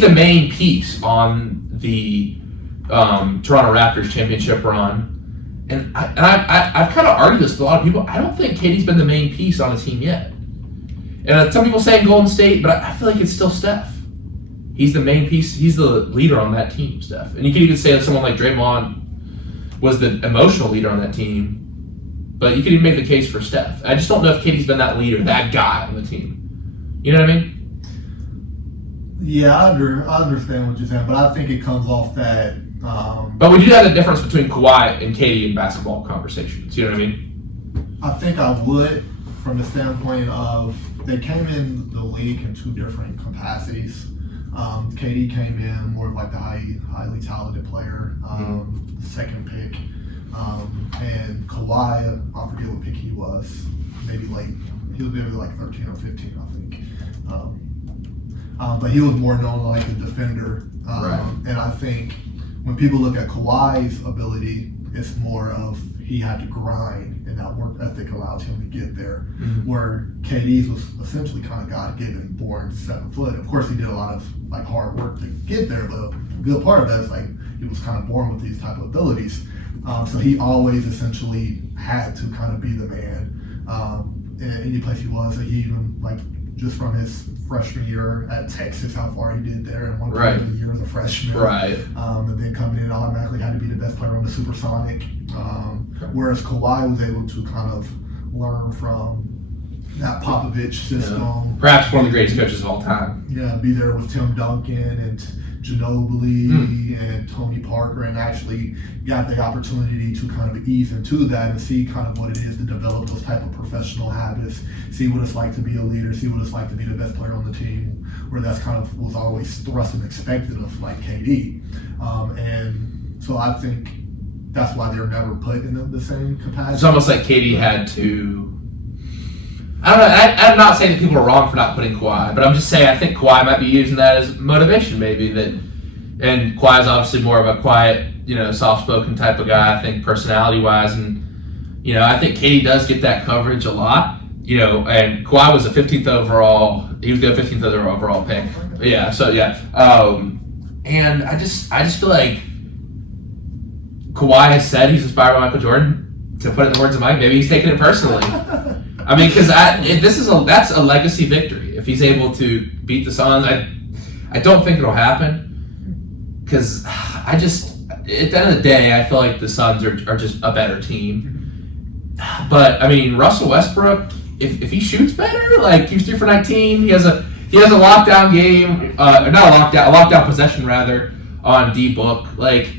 the main piece on the Toronto Raptors championship run. And I've kind of argued this with a lot of people. I don't think KD's been the main piece on the team yet. And some people say Golden State, but I feel like it's still Steph. He's the main piece. He's the leader on that team, Steph. And you can even say that someone like Draymond was the emotional leader on that team. But you can even make the case for Steph. I just don't know if KD's been that leader, that guy on the team. You know what I mean? Yeah, I understand what you're saying, but I think it comes off that. But we do have the difference between Kawhi and KD in basketball conversations. You know what I mean? I think I would, from the standpoint of they came in the league in 2 different capacities. KD came in more like the highly talented player, second pick, and Kawhi, I forget what pick he was, maybe late. He was maybe like 13 or 15, I think. But he was more known like a defender, and I think when people look at Kawhi's ability, It's more of he had to grind, and that work ethic allowed him to get there. Where KD's was essentially kind of God-given, born 7 foot. Of course, he did a lot of like hard work to get there, but a good part of that is like he was kind of born with these type of abilities. So he always essentially had to kind of be the man in any place he was. So he even like just from his freshman year at Texas, how far he did there in one year as a freshman. And then coming in automatically had to be the best player on the Supersonic. Whereas Kawhi was able to kind of learn from that Popovich system. Yeah. Perhaps one of the greatest coaches of all time. Yeah, be there with Tim Duncan and Ginobili and Tony Parker, and actually got the opportunity to kind of ease into that and see kind of what it is to develop those type of professional habits, see what it's like to be a leader, see what it's like to be the best player on the team, where that's kind of was always thrust and expected of like KD. And so I think that's why they're never put in the same capacity. It's almost like KD had to. I don't know. I'm not saying that people are wrong for not putting Kawhi, but I'm just saying I think Kawhi might be using that as motivation, maybe. And Kawhi's obviously more of a quiet, soft-spoken type of guy. I think personality-wise, and I think KD does get that coverage a lot. And Kawhi was a 15th overall. He was the 15th overall pick. Yeah. So yeah. And I just feel like Kawhi has said he's inspired by Michael Jordan. To put it in the words of Mike, maybe he's taking it personally. I mean, because that's a legacy victory. If he's able to beat the Suns, I don't think it'll happen. Because at the end of the day, I feel like the Suns are just a better team. But I mean, Russell Westbrook, if he shoots better, like he was 3 for 19, he has a lockdown game, a lockdown possession rather on D-Book. Like,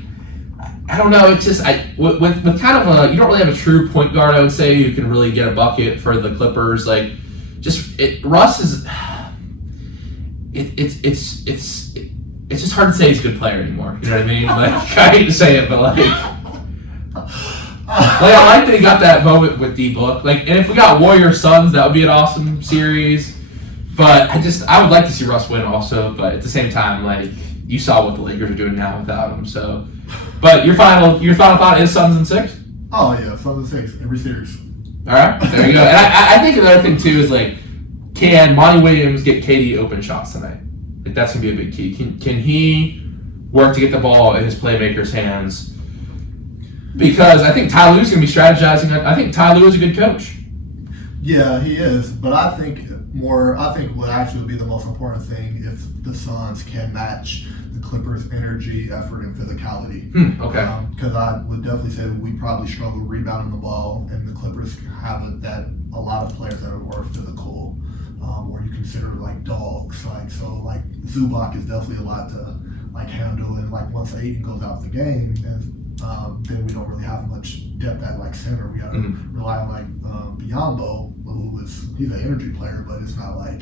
I don't know. It's just with kind of you don't really have a true point guard, I would say, who can really get a bucket for the Clippers. Like, Russ is. It's just hard to say he's a good player anymore. You know what I mean? Like, I hate to say it, but like I like that he got that moment with D-Book. Like, and if we got Warriors Suns, that would be an awesome series. But I would like to see Russ win also. But at the same time, like, you saw what the Lakers are doing now without him. So. But your final thought is Suns in 6? Oh yeah, Suns in 6 every series. All right, there you go. And I think another thing too is like, can Monty Williams get KD open shots tonight? Like that's gonna be a big key. Can he work to get the ball in his playmakers' hands? Because I think Ty Lue's gonna be strategizing. I think Ty Lue is a good coach. Yeah, he is. But I think what actually would be the most important thing if the Suns can match the Clippers' energy, effort, and physicality. Okay. Because I would definitely say that we probably struggle rebounding the ball, and the Clippers have a lot of players that are physical, or you consider like dogs. Like Zubac is definitely a lot to like handle, and like once Aiden goes out the game, and then we don't really have much depth at like center. We gotta rely on like Biyombo, he's an energy player, but it's not like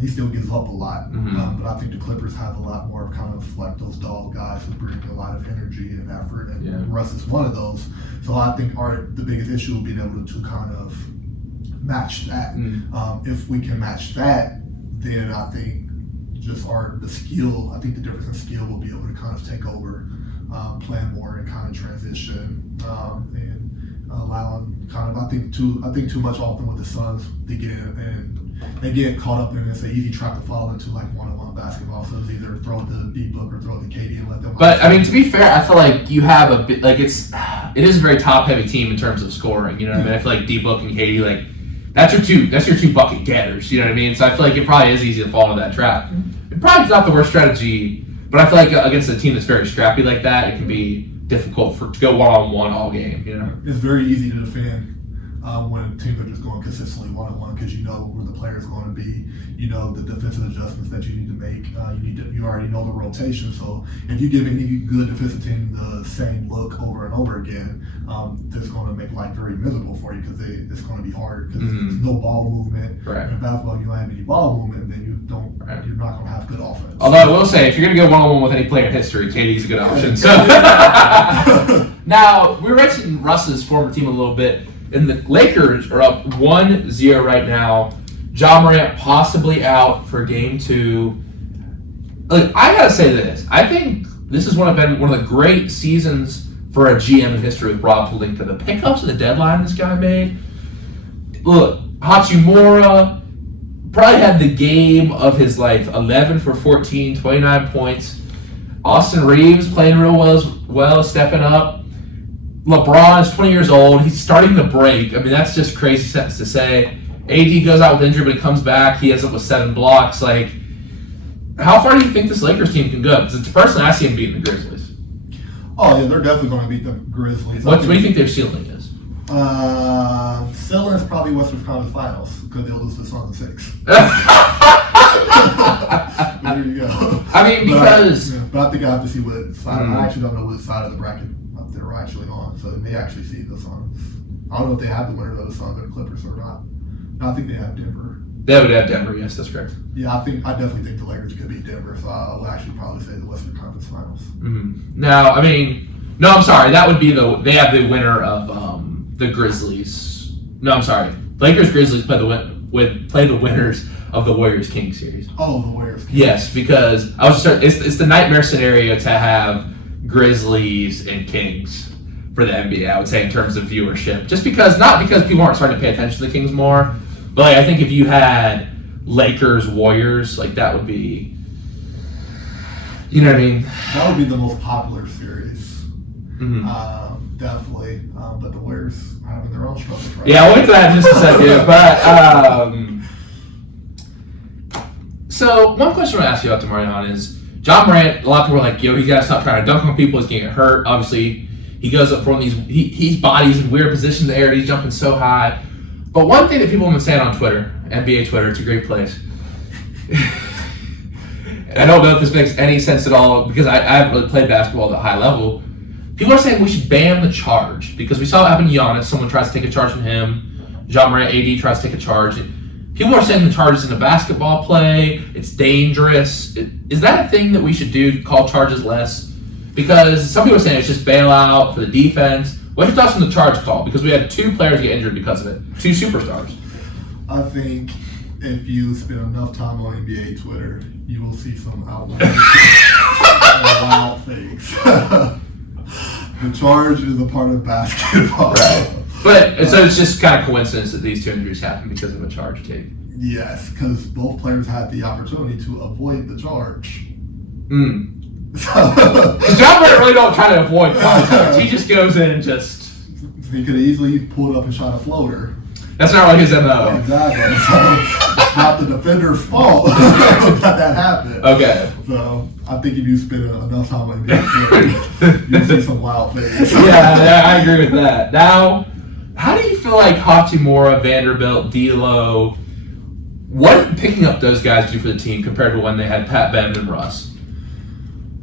he still gives up a lot. But I think the Clippers have a lot more kind of like those dog guys who bring a lot of energy and effort, and Russ is one of those. So I think the biggest issue will be able to kind of match that. If we can match that, then I think the skill. I think the difference in skill will be able to kind of take over, plan more and kind of transition, and allowing kind of I think too much often with the Suns they get caught up in it's an easy trap to fall into like one-on-one basketball. So it's either throw the D-Book or throw the KD and let them. But I mean, to be fair, I feel like you have a bit like it is a very top-heavy team in terms of scoring. You know what I mean? I feel like D-Book and KD like that's your two bucket getters. You know what I mean? So I feel like it probably is easy to fall into that trap. It probably is not the worst strategy, but I feel like against a team that's very scrappy like that, it can be difficult to go one-on-one all game. You know, it's very easy to defend when teams are just going consistently one-on-one because you know where the player is going to be, you know the defensive adjustments that you need to make. You already know the rotation. So if you give any good defensive team the same look over and over again, it's going to make life very miserable for you because it's going to be hard because there's no ball movement. Right. In basketball, you don't have any ball movement, then you're not going to have good offense. Although I will say, if you're going to go one-on-one with any player in history, KD's a good option. So now we were mentioning Russ's former team a little bit. And the Lakers are up 1-0 right now. Ja Morant possibly out for Game 2. Look, I gotta say this. I think this has been one of the great seasons for a GM in history with Rob Pelinka. The pickups and the deadline this guy made. Look, Hachimura probably had the game of his life. 11 for 14, 29 points. Austin Reeves playing real well, stepping up. LeBron is 20 years old. He's starting to break. I mean, that's just a crazy sentence to say. AD goes out with injury, but he comes back. He ends up with 7 blocks. Like, how far do you think this Lakers team can go? Because personally, I see him beating the Grizzlies. Oh, yeah, they're definitely going to beat the Grizzlies. What do you think their ceiling is? Ceiling is probably Western Conference Finals because they'll lose to the Suns in 6. There you go. I mean, because... But I think I have to see what side. I actually don't know what side of the bracket they're actually on, so they may actually see the Suns. I don't know if they have the winners of the Suns or the Clippers or not. No, I think they have Denver. They would have Denver, yes, that's correct. Yeah, I definitely think the Lakers could beat Denver, so I would actually probably say the Western Conference Finals. Mm-hmm. Now, I mean, no, I'm sorry, that would be they have the winner of the Grizzlies. No, I'm sorry, Lakers Grizzlies play the winners of the Warriors Kings series. Oh, the Warriors Kings. Yes, because it's the nightmare scenario to have Grizzlies and Kings for the NBA, I would say, in terms of viewership. Just because, not because people aren't starting to pay attention to the Kings more, but like, I think if you had Lakers Warriors, like that would be, you know what I mean? That would be the most popular series. Mm-hmm. Definitely. But the Warriors are having their own struggles right Yeah, I'll wait to that in just a second. But so one question I want to ask you about Damarion is John Morant. A lot of people are like, "Yo, he's got to stop trying to dunk on people. He's going to get hurt." Obviously, he goes up for these. He's bodies in weird positions in the air. He's jumping so high. But one thing that people have been saying on Twitter, NBA Twitter, it's a great place. I don't know if this makes any sense at all because I haven't really played basketball at a high level. People are saying we should ban the charge because we saw it happen to Giannis. Someone tries to take a charge from him. John Morant, AD tries to take a charge. People are saying the charge is in a basketball play. It's dangerous. Is that a thing that we should do, call charges less? Because some people are saying it's just bailout for the defense. What's your thoughts on the charge call? Because we had 2 players get injured because of it. 2 superstars. I think if you spend enough time on NBA Twitter, you will see some outlandish wild things. The charge is a part of basketball. Right. But so it's just kind of coincidence that these 2 injuries happened because of a charge take. Yes, because both players had the opportunity to avoid the charge. Because John Morant really don't try to avoid contact. He just goes in and just... He could have easily pulled up and shot a floater. That's not really his MO. Exactly. So it's not the defender's fault that happened. Okay. So I think if you spend enough time on NBA, you'll see some wild things. Yeah, I agree with that. Now, how do you feel like Hachimura, Vanderbilt, D'Lo, what did picking up those guys do for the team compared to when they had Pat Bev and Russ?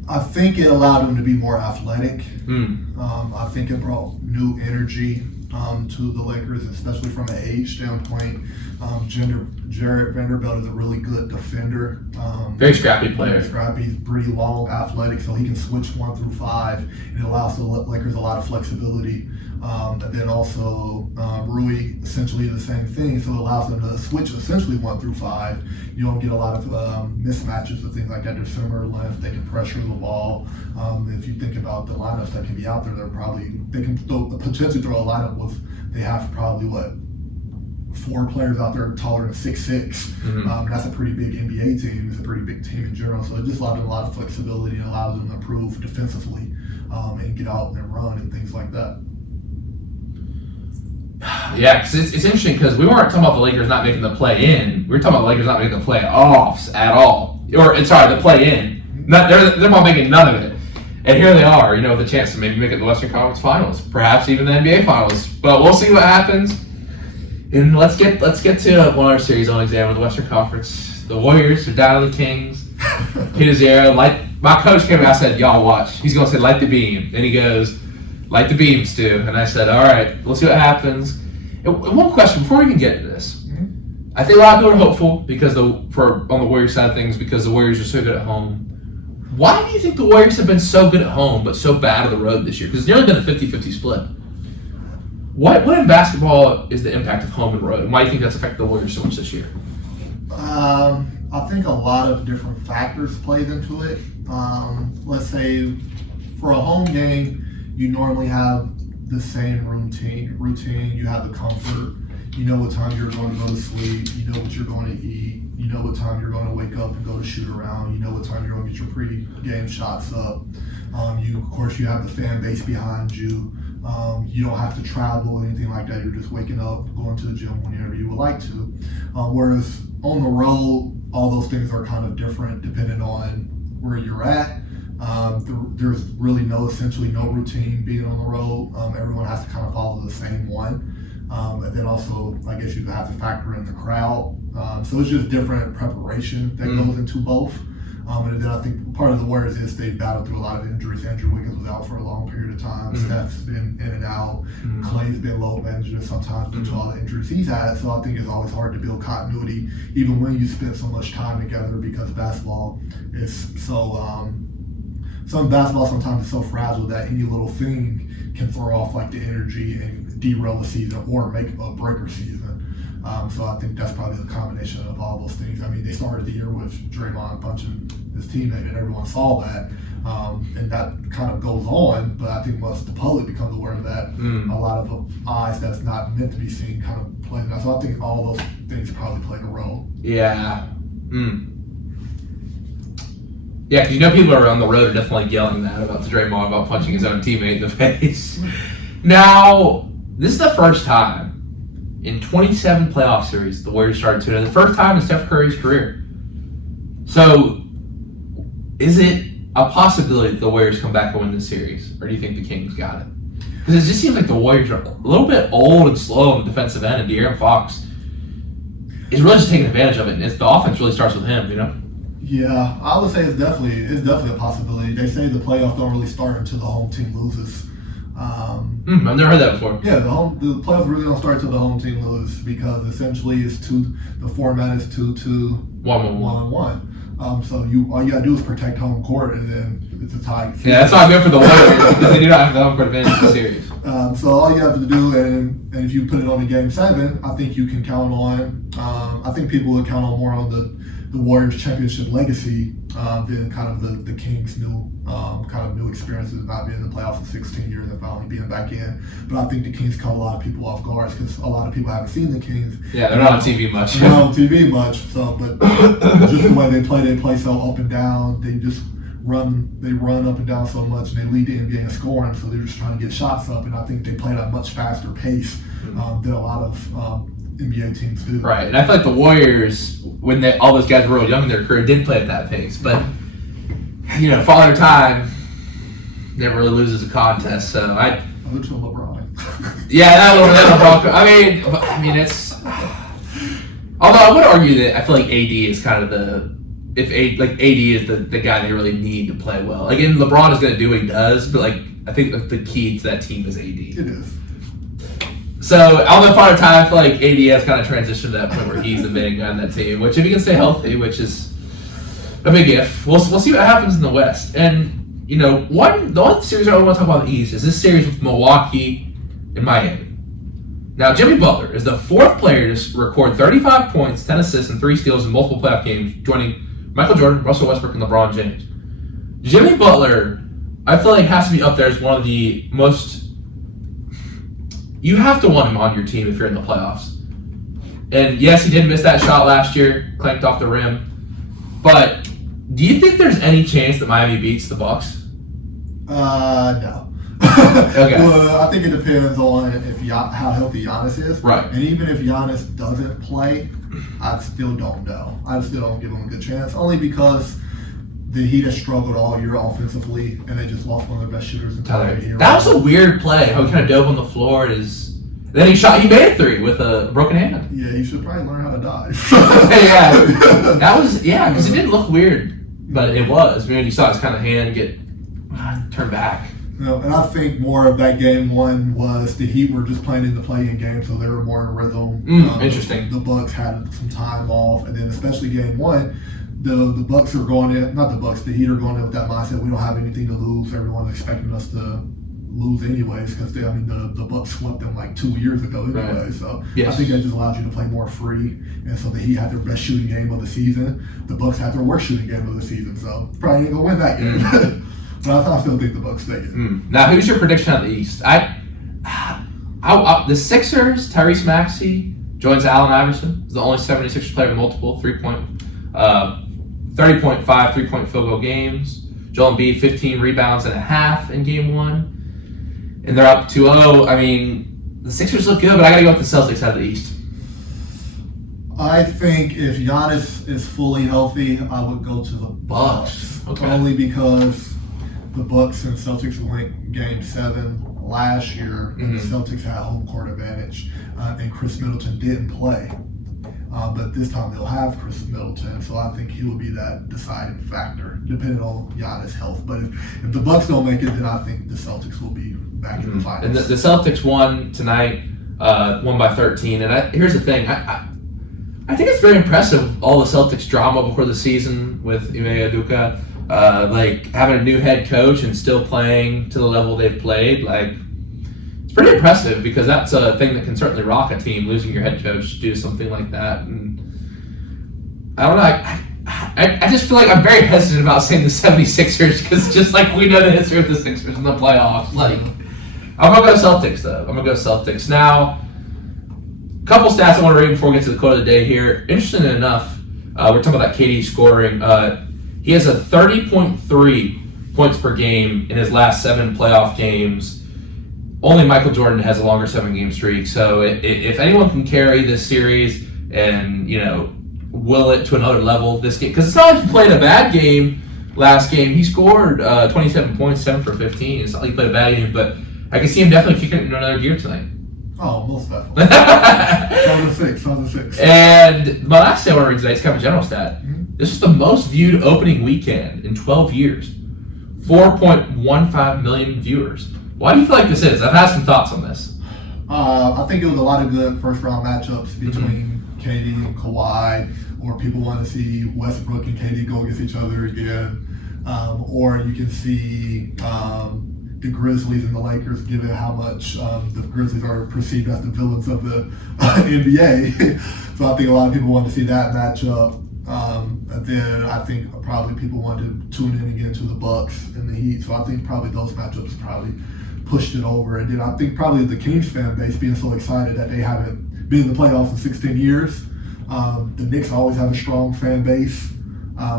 I think it allowed them to be more athletic. I think it brought new energy to the Lakers, especially from an age standpoint. Jared Vanderbilt is a really good defender. Very scrappy player. Very scrappy. He's pretty long, athletic, so he can switch 1 through 5, and it allows the Lakers a lot of flexibility. And then also Rui, essentially the same thing, so it allows them to switch essentially 1 through 5. You don't get a lot of mismatches and things like that. They're similar length. They can pressure the ball. If you think about the lineups that can be out there, they can potentially throw a lineup with. They have probably 4 players out there taller than 6'6". That's a pretty big NBA team. It's a pretty big team in general. So it just allows them a lot of flexibility and allows them to improve defensively and get out and run and things like that. Yeah, because it's interesting because we weren't talking about the Lakers not making the play-in. We were talking about the Lakers not making the play-offs at all. The play-in. They're not making none of it. And here they are, with a chance to maybe make it the Western Conference Finals, perhaps even the NBA Finals. But we'll see what happens. And let's get to one of our series on exam with the Western Conference. The Warriors are down to the Kings. Peter Zero, my coach came out and said, "Y'all watch." He's gonna say, "Light the beam," and he goes, "Light the beam, Stu." And I said, "All right, we'll see what happens." And one question before we even get to this, I think a lot of people are hopeful because on the Warriors side of things because the Warriors are so good at home. Why do you think the Warriors have been so good at home but so bad on the road this year? Because it's nearly been a 50-50 split. What in basketball is the impact of home and road, and why do you think that's affected the Warriors so much this year? I think a lot of different factors played into it. Let's say for a home game, you normally have the same routine. You have the comfort. You know what time you're going to go to sleep. You know what you're going to eat. You know what time you're going to wake up and go to shoot around. You know what time you're going to get your pre-game shots up. Of course, you have the fan base behind you. You don't have to travel or anything like that. You're just waking up, going to the gym whenever you would like to. Whereas on the road, all those things are kind of different depending on where you're at. There's really essentially no routine being on the road. Everyone has to kind of follow the same one. And then also, I guess you have to factor in the crowd. So it's just different preparation that goes into both. And then I think part of the Warriors is they battled through a lot of injuries. Andrew Wiggins was out for a long period of time. Steph's been in and out. Clay's been low managed sometimes due to all the injuries he's had. So I think it's always hard to build continuity, even when you spend so much time together, because basketball is so. Some basketball sometimes is so fragile that any little thing can throw off like the energy and derail a season or make a breaker season. So I think that's probably the combination of all those things. I mean, they started the year with Draymond punching his teammate, and everyone saw that, and that kind of goes on. But I think once the public becomes aware of that, a lot of the eyes that's not meant to be seen kind of play that. So I think all those things probably played a role. Yeah. Yeah, because you know people are on the road are definitely yelling that about the Draymond about punching his own teammate in the face. Now, this is the first time in 27 playoff series the Warriors started 2-0. The first time in Steph Curry's career. So, is it a possibility that the Warriors come back and win this series? Or do you think the Kings got it? Because it just seems like the Warriors are a little bit old and slow on the defensive end, and De'Aaron Fox is really just taking advantage of it. And the offense really starts with him, you know? Yeah, I would say it's definitely a possibility. They say the playoffs don't really start until the home team loses. I've never heard that before. Yeah, the playoffs really don't start until the home team loses, because essentially the format is 2-2, 1-1. So all you gotta do is protect home court, and then it's a tie. Yeah, that's not good for the Warriors because they do not have the home court advantage in the series. So all you have to do, and if you put it on to Game 7, I think you can count on. I think people would count on more on the Warriors championship legacy than kind of the Kings' new experiences, not being in the playoffs for 16 years and finally being back in. But I think the Kings caught a lot of people off guard because a lot of people haven't seen the Kings. Yeah, they're not on TV much. They're not on TV much. So, but just the way they play so up and down. They just run up and down so much, and they lead the NBA in scoring. So they're just trying to get shots up, and I think they play at a much faster pace than a lot of NBA teams do. Right, and I feel like the Warriors, when all those guys were real young in their career, did play at that pace. But, Father Time never really loses a contest, so I look to LeBron. Yeah, that LeBron. I mean, it's. Although I would argue that I feel like AD is kind of AD is the guy they really need to play well. Again, LeBron is going to do what he does, but I think the key to that team is AD. It is. So, although Father Time, I feel like AD has kind of transitioned to that point where he's the main guy on that team, which if he can stay healthy, which is a big if, we'll see what happens in the West. And, the one series I really want to talk about in the East is this series with Milwaukee and Miami. Now, Jimmy Butler is the fourth player to record 35 points, 10 assists, and 3 steals in multiple playoff games, joining Michael Jordan, Russell Westbrook, and LeBron James. Jimmy Butler, I feel like, has to be up there as one of the most... You have to want him on your team if you're in the playoffs. And yes, he did miss that shot last year, clanked off the ring. But do you think there's any chance that Miami beats the Bucks? No. Okay. Well, I think it depends on how healthy Giannis is. Right. And even if Giannis doesn't play, I still don't know. I still don't give him a good chance, only because the Heat has struggled all year offensively, and they just lost one of their best shooters in the year. That was a weird play. How he kind of dove on the floor. Then he made a 3 with a broken hand. Yeah, he should probably learn how to dive. Because it didn't look weird, but it was. You saw his kind of hand get turned back. And I think more of that game 1 was the Heat were just playing in the play-in game, so they were more in rhythm. Interesting. The Bucks had some time off, and then especially game 1, the Bucks are going in, not the Bucks, the Heat are going in with that mindset, we don't have anything to lose. Everyone's expecting us to lose anyways, because the Bucks swept them 2 years ago anyway. Right. So yes. I think that just allows you to play more free. And so the Heat had their best shooting game of the season. The Bucks had their worst shooting game of the season. So probably ain't gonna win that game. But I still think the Bucks take it. Now, who's your prediction on the East? The Sixers, Tyrese Maxey joins Allen Iverson. He's the only 76ers player with multiple 30.5 three-point field goal games. Joel Embiid, 15 rebounds and a half in game 1. And they're up 2-0. I mean, the Sixers look good, but I got to go with the Celtics out of the East. I think if Giannis is fully healthy, I would go to the Bucks. Okay. Only because the Bucks and Celtics went Game 7 last year, and the Celtics had home court advantage, and Chris Middleton didn't play. But this time they'll have Chris Middleton, so I think he will be that deciding factor, depending on Giannis' health. But if the Bucks don't make it, then I think the Celtics will be back in the finals. And the Celtics won tonight, won by 13. And here's the thing. I think it's very impressive, all the Celtics drama before the season with Ime Udoka, like having a new head coach and still playing to the level they've played. Like, it's pretty impressive because that's a thing that can certainly rock a team, losing your head coach to do something like that. And I don't know. I just feel like I'm very hesitant about saying the 76ers because just like we know the history of the Sixers in the playoffs. Like, I'm going to go Celtics, though. I'm going to go Celtics. Now, couple stats I want to read before we get to the quote of the day here. Interesting enough, we're talking about KD scoring. He has a 30.3 points per game in his last 7 playoff games. Only Michael Jordan has a longer 7-game streak. So if anyone can carry this series and, will it to another level this game, because it's not like he played a bad game last game. He scored 27 points, 7 for 15. It's not like he played a bad game, but I can see him definitely kicking it into another gear tonight. Oh, most definitely. 2006. And my last thing I want to read today is kind of a general stat. This is the most viewed opening weekend in 12 years. 4.15 million viewers. Why do you feel like this is? I've had some thoughts on this. I think it was a lot of good first-round matchups between KD and Kawhi, or people want to see Westbrook and KD go against each other again. Or you can see the Grizzlies and the Lakers, given how much the Grizzlies are perceived as the villains of the NBA. So I think a lot of people want to see that matchup. And then I think probably people want to tune in again to the Bucks and the Heat. So I think probably those matchups probably pushed it over. And then I think probably the Kings fan base being so excited that they haven't been in the playoffs in 16 years. The Knicks always have a strong fan base.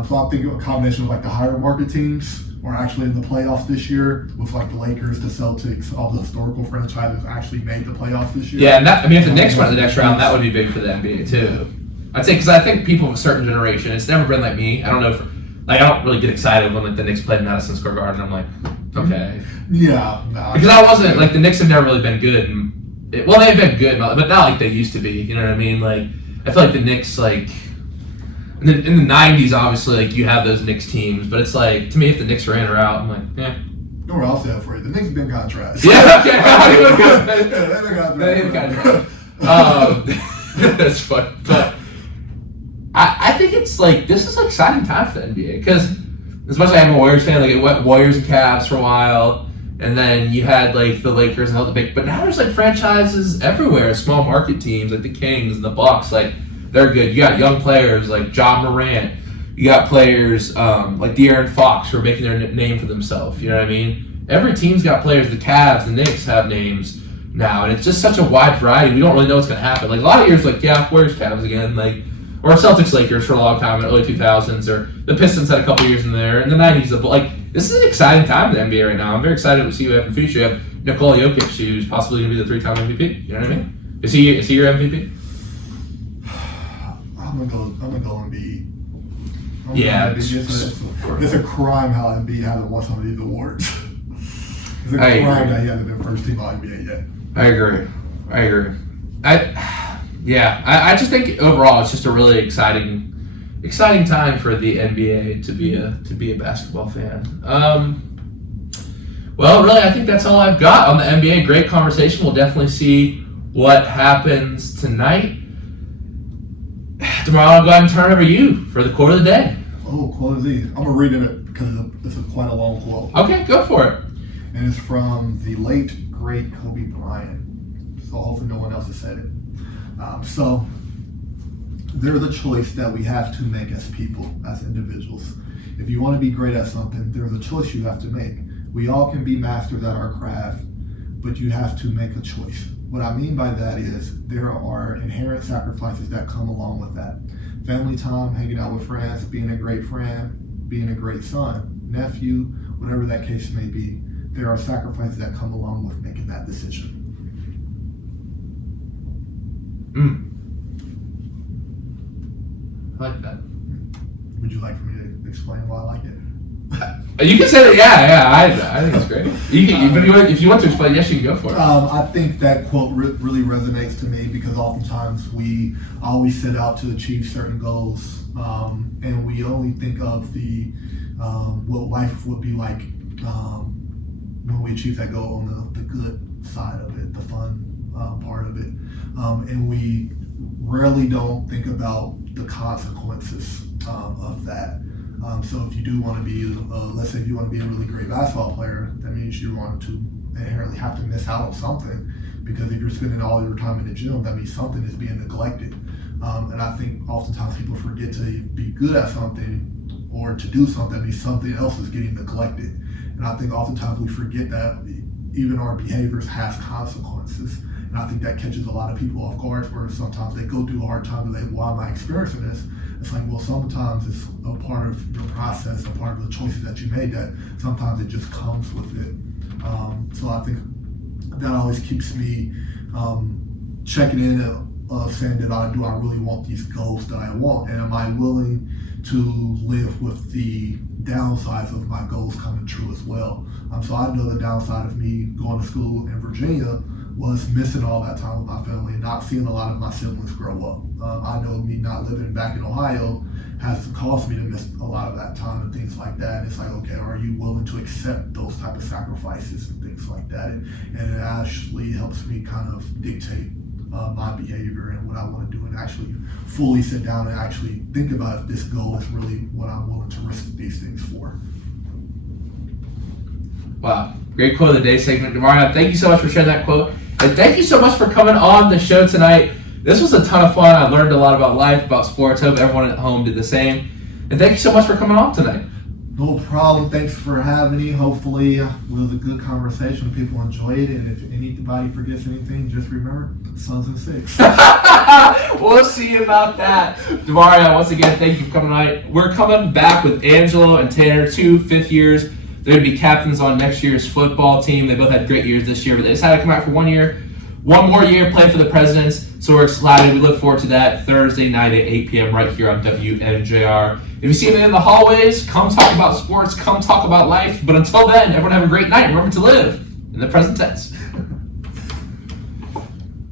So I think a combination of like the higher market teams are actually in the playoffs this year, with like the Lakers, the Celtics, all the historical franchises actually made the playoffs this year. Yeah, and if the Knicks went to the next round, that would be big for the NBA too. I'd say, because I think people of a certain generation, it's never been like me. I don't know, I don't really get excited when like the Knicks played Madison Square Garden. I'm like, okay. Yeah. No, because I wasn't, like, the Knicks have never really been good. They've been good, but not like they used to be. You know what I mean? Like, I feel like the Knicks, like, in the 90s, obviously, like, you have those Knicks teams, but it's like, to me, if the Knicks are in or out, I'm like, yeah. Or I'll say it for you. The Knicks have been kind of trash. Yeah, okay. They've been kind of trash. That's fun. But I think it's like, this is like exciting time for the NBA, because as much as I'm a Warriors fan, like, it went Warriors and Cavs for a while, and then you had like the Lakers and all the big, but now there's like franchises everywhere, small market teams like the Kings and the Bucks, like, they're good. You got young players like John Morant. You got players like De'Aaron Fox who are making their name for themselves. You know what I mean? Every team's got players. The Cavs, the Knicks have names now, and it's just such a wide variety. We don't really know what's going to happen. Like, a lot of years, like, yeah, Warriors, Cavs again, like, or Celtics, Lakers for a long time in the early 2000s, or the Pistons had a couple years in there, in the 90s. Like, this is an exciting time in the NBA right now. I'm very excited to see what happens in the future. You have Nikola Jokic, who's possibly going to be the 3-time MVP. You know what I mean? Is he your MVP? I'm gonna go Embiid. Yeah, it's a crime how Embiid hasn't won some of these awards. It's a crime that he hasn't been first team All NBA yet. I agree. I just think overall it's just a really exciting time for the NBA to be a basketball fan. Well, really, I think that's all I've got on the NBA. Great conversation. We'll definitely see what happens tonight. Tomorrow I'll go ahead and turn it over to you for the quote of the day. Oh, quote of the day. I'm going to read it because it's quite a long quote. Okay, go for it. And it's from the late, great Kobe Bryant. So hopefully no one else has said it. So there's a choice that we have to make as people, as individuals. If you want to be great at something, there's a choice you have to make. We all can be masters at our craft, but you have to make a choice. What I mean by that is there are inherent sacrifices that come along with that. Family time, hanging out with friends, being a great friend, being a great son, nephew, whatever that case may be. There are sacrifices that come along with making that decision. I like that. Would you like for me to explain why I like it? You can say that, yeah. I think it's great. But if you want to explain, yes, you can go for it. I think that quote really resonates to me because oftentimes we always set out to achieve certain goals, and we only think of the what life would be like when we achieve that goal on the good side of it, the fun part of it, and we rarely don't think about the consequences of that. So if you do want to be, let's say if you want to be a really great basketball player, that means you want to inherently have to miss out on something, because if you're spending all your time in the gym, that means something is being neglected. And I think oftentimes people forget to be good at something or to do something, that means something else is getting neglected. And I think oftentimes we forget that even our behaviors has consequences. And I think that catches a lot of people off guard, where sometimes they go through a hard time and they, why am I experiencing this? It's like, well, sometimes it's a part of your process, a part of the choices that you made, that sometimes it just comes with it. So I think that always keeps me checking in and saying, do I really want these goals that I want? And am I willing to live with the downsides of my goals coming true as well? So I know the downside of me going to school in Virginia was missing all that time with my family and not seeing a lot of my siblings grow up. I know me not living back in Ohio has caused me to miss a lot of that time and things like that. And it's like, okay, are you willing to accept those type of sacrifices and things like that? And it actually helps me kind of dictate my behavior and what I want to do, and actually fully sit down and actually think about if this goal is really what I'm willing to risk these things for. Wow. Great quote of the day segment, Damarion. Thank you so much for sharing that quote. And thank you so much for coming on the show tonight. This was a ton of fun. I learned a lot about life, about sports. Hope everyone at home did the same. And thank you so much for coming on tonight. No problem. Thanks for having me. Hopefully it was a good conversation. People enjoyed it. And if anybody forgets anything, just remember, Suns and 6. We'll see about that. Damarion, once again, thank you for coming tonight. We're coming back with Angelo and Tanner, 2 fifth years. They're going to be captains on next year's football team. They both had great years this year, but they decided to come out for 1 year. One more year, play for the Presidents. So we're excited. We look forward to that Thursday night at 8 p.m. right here on WNJR. If you see them in the hallways, come talk about sports, come talk about life. But until then, everyone have a great night. Remember to live in the present tense.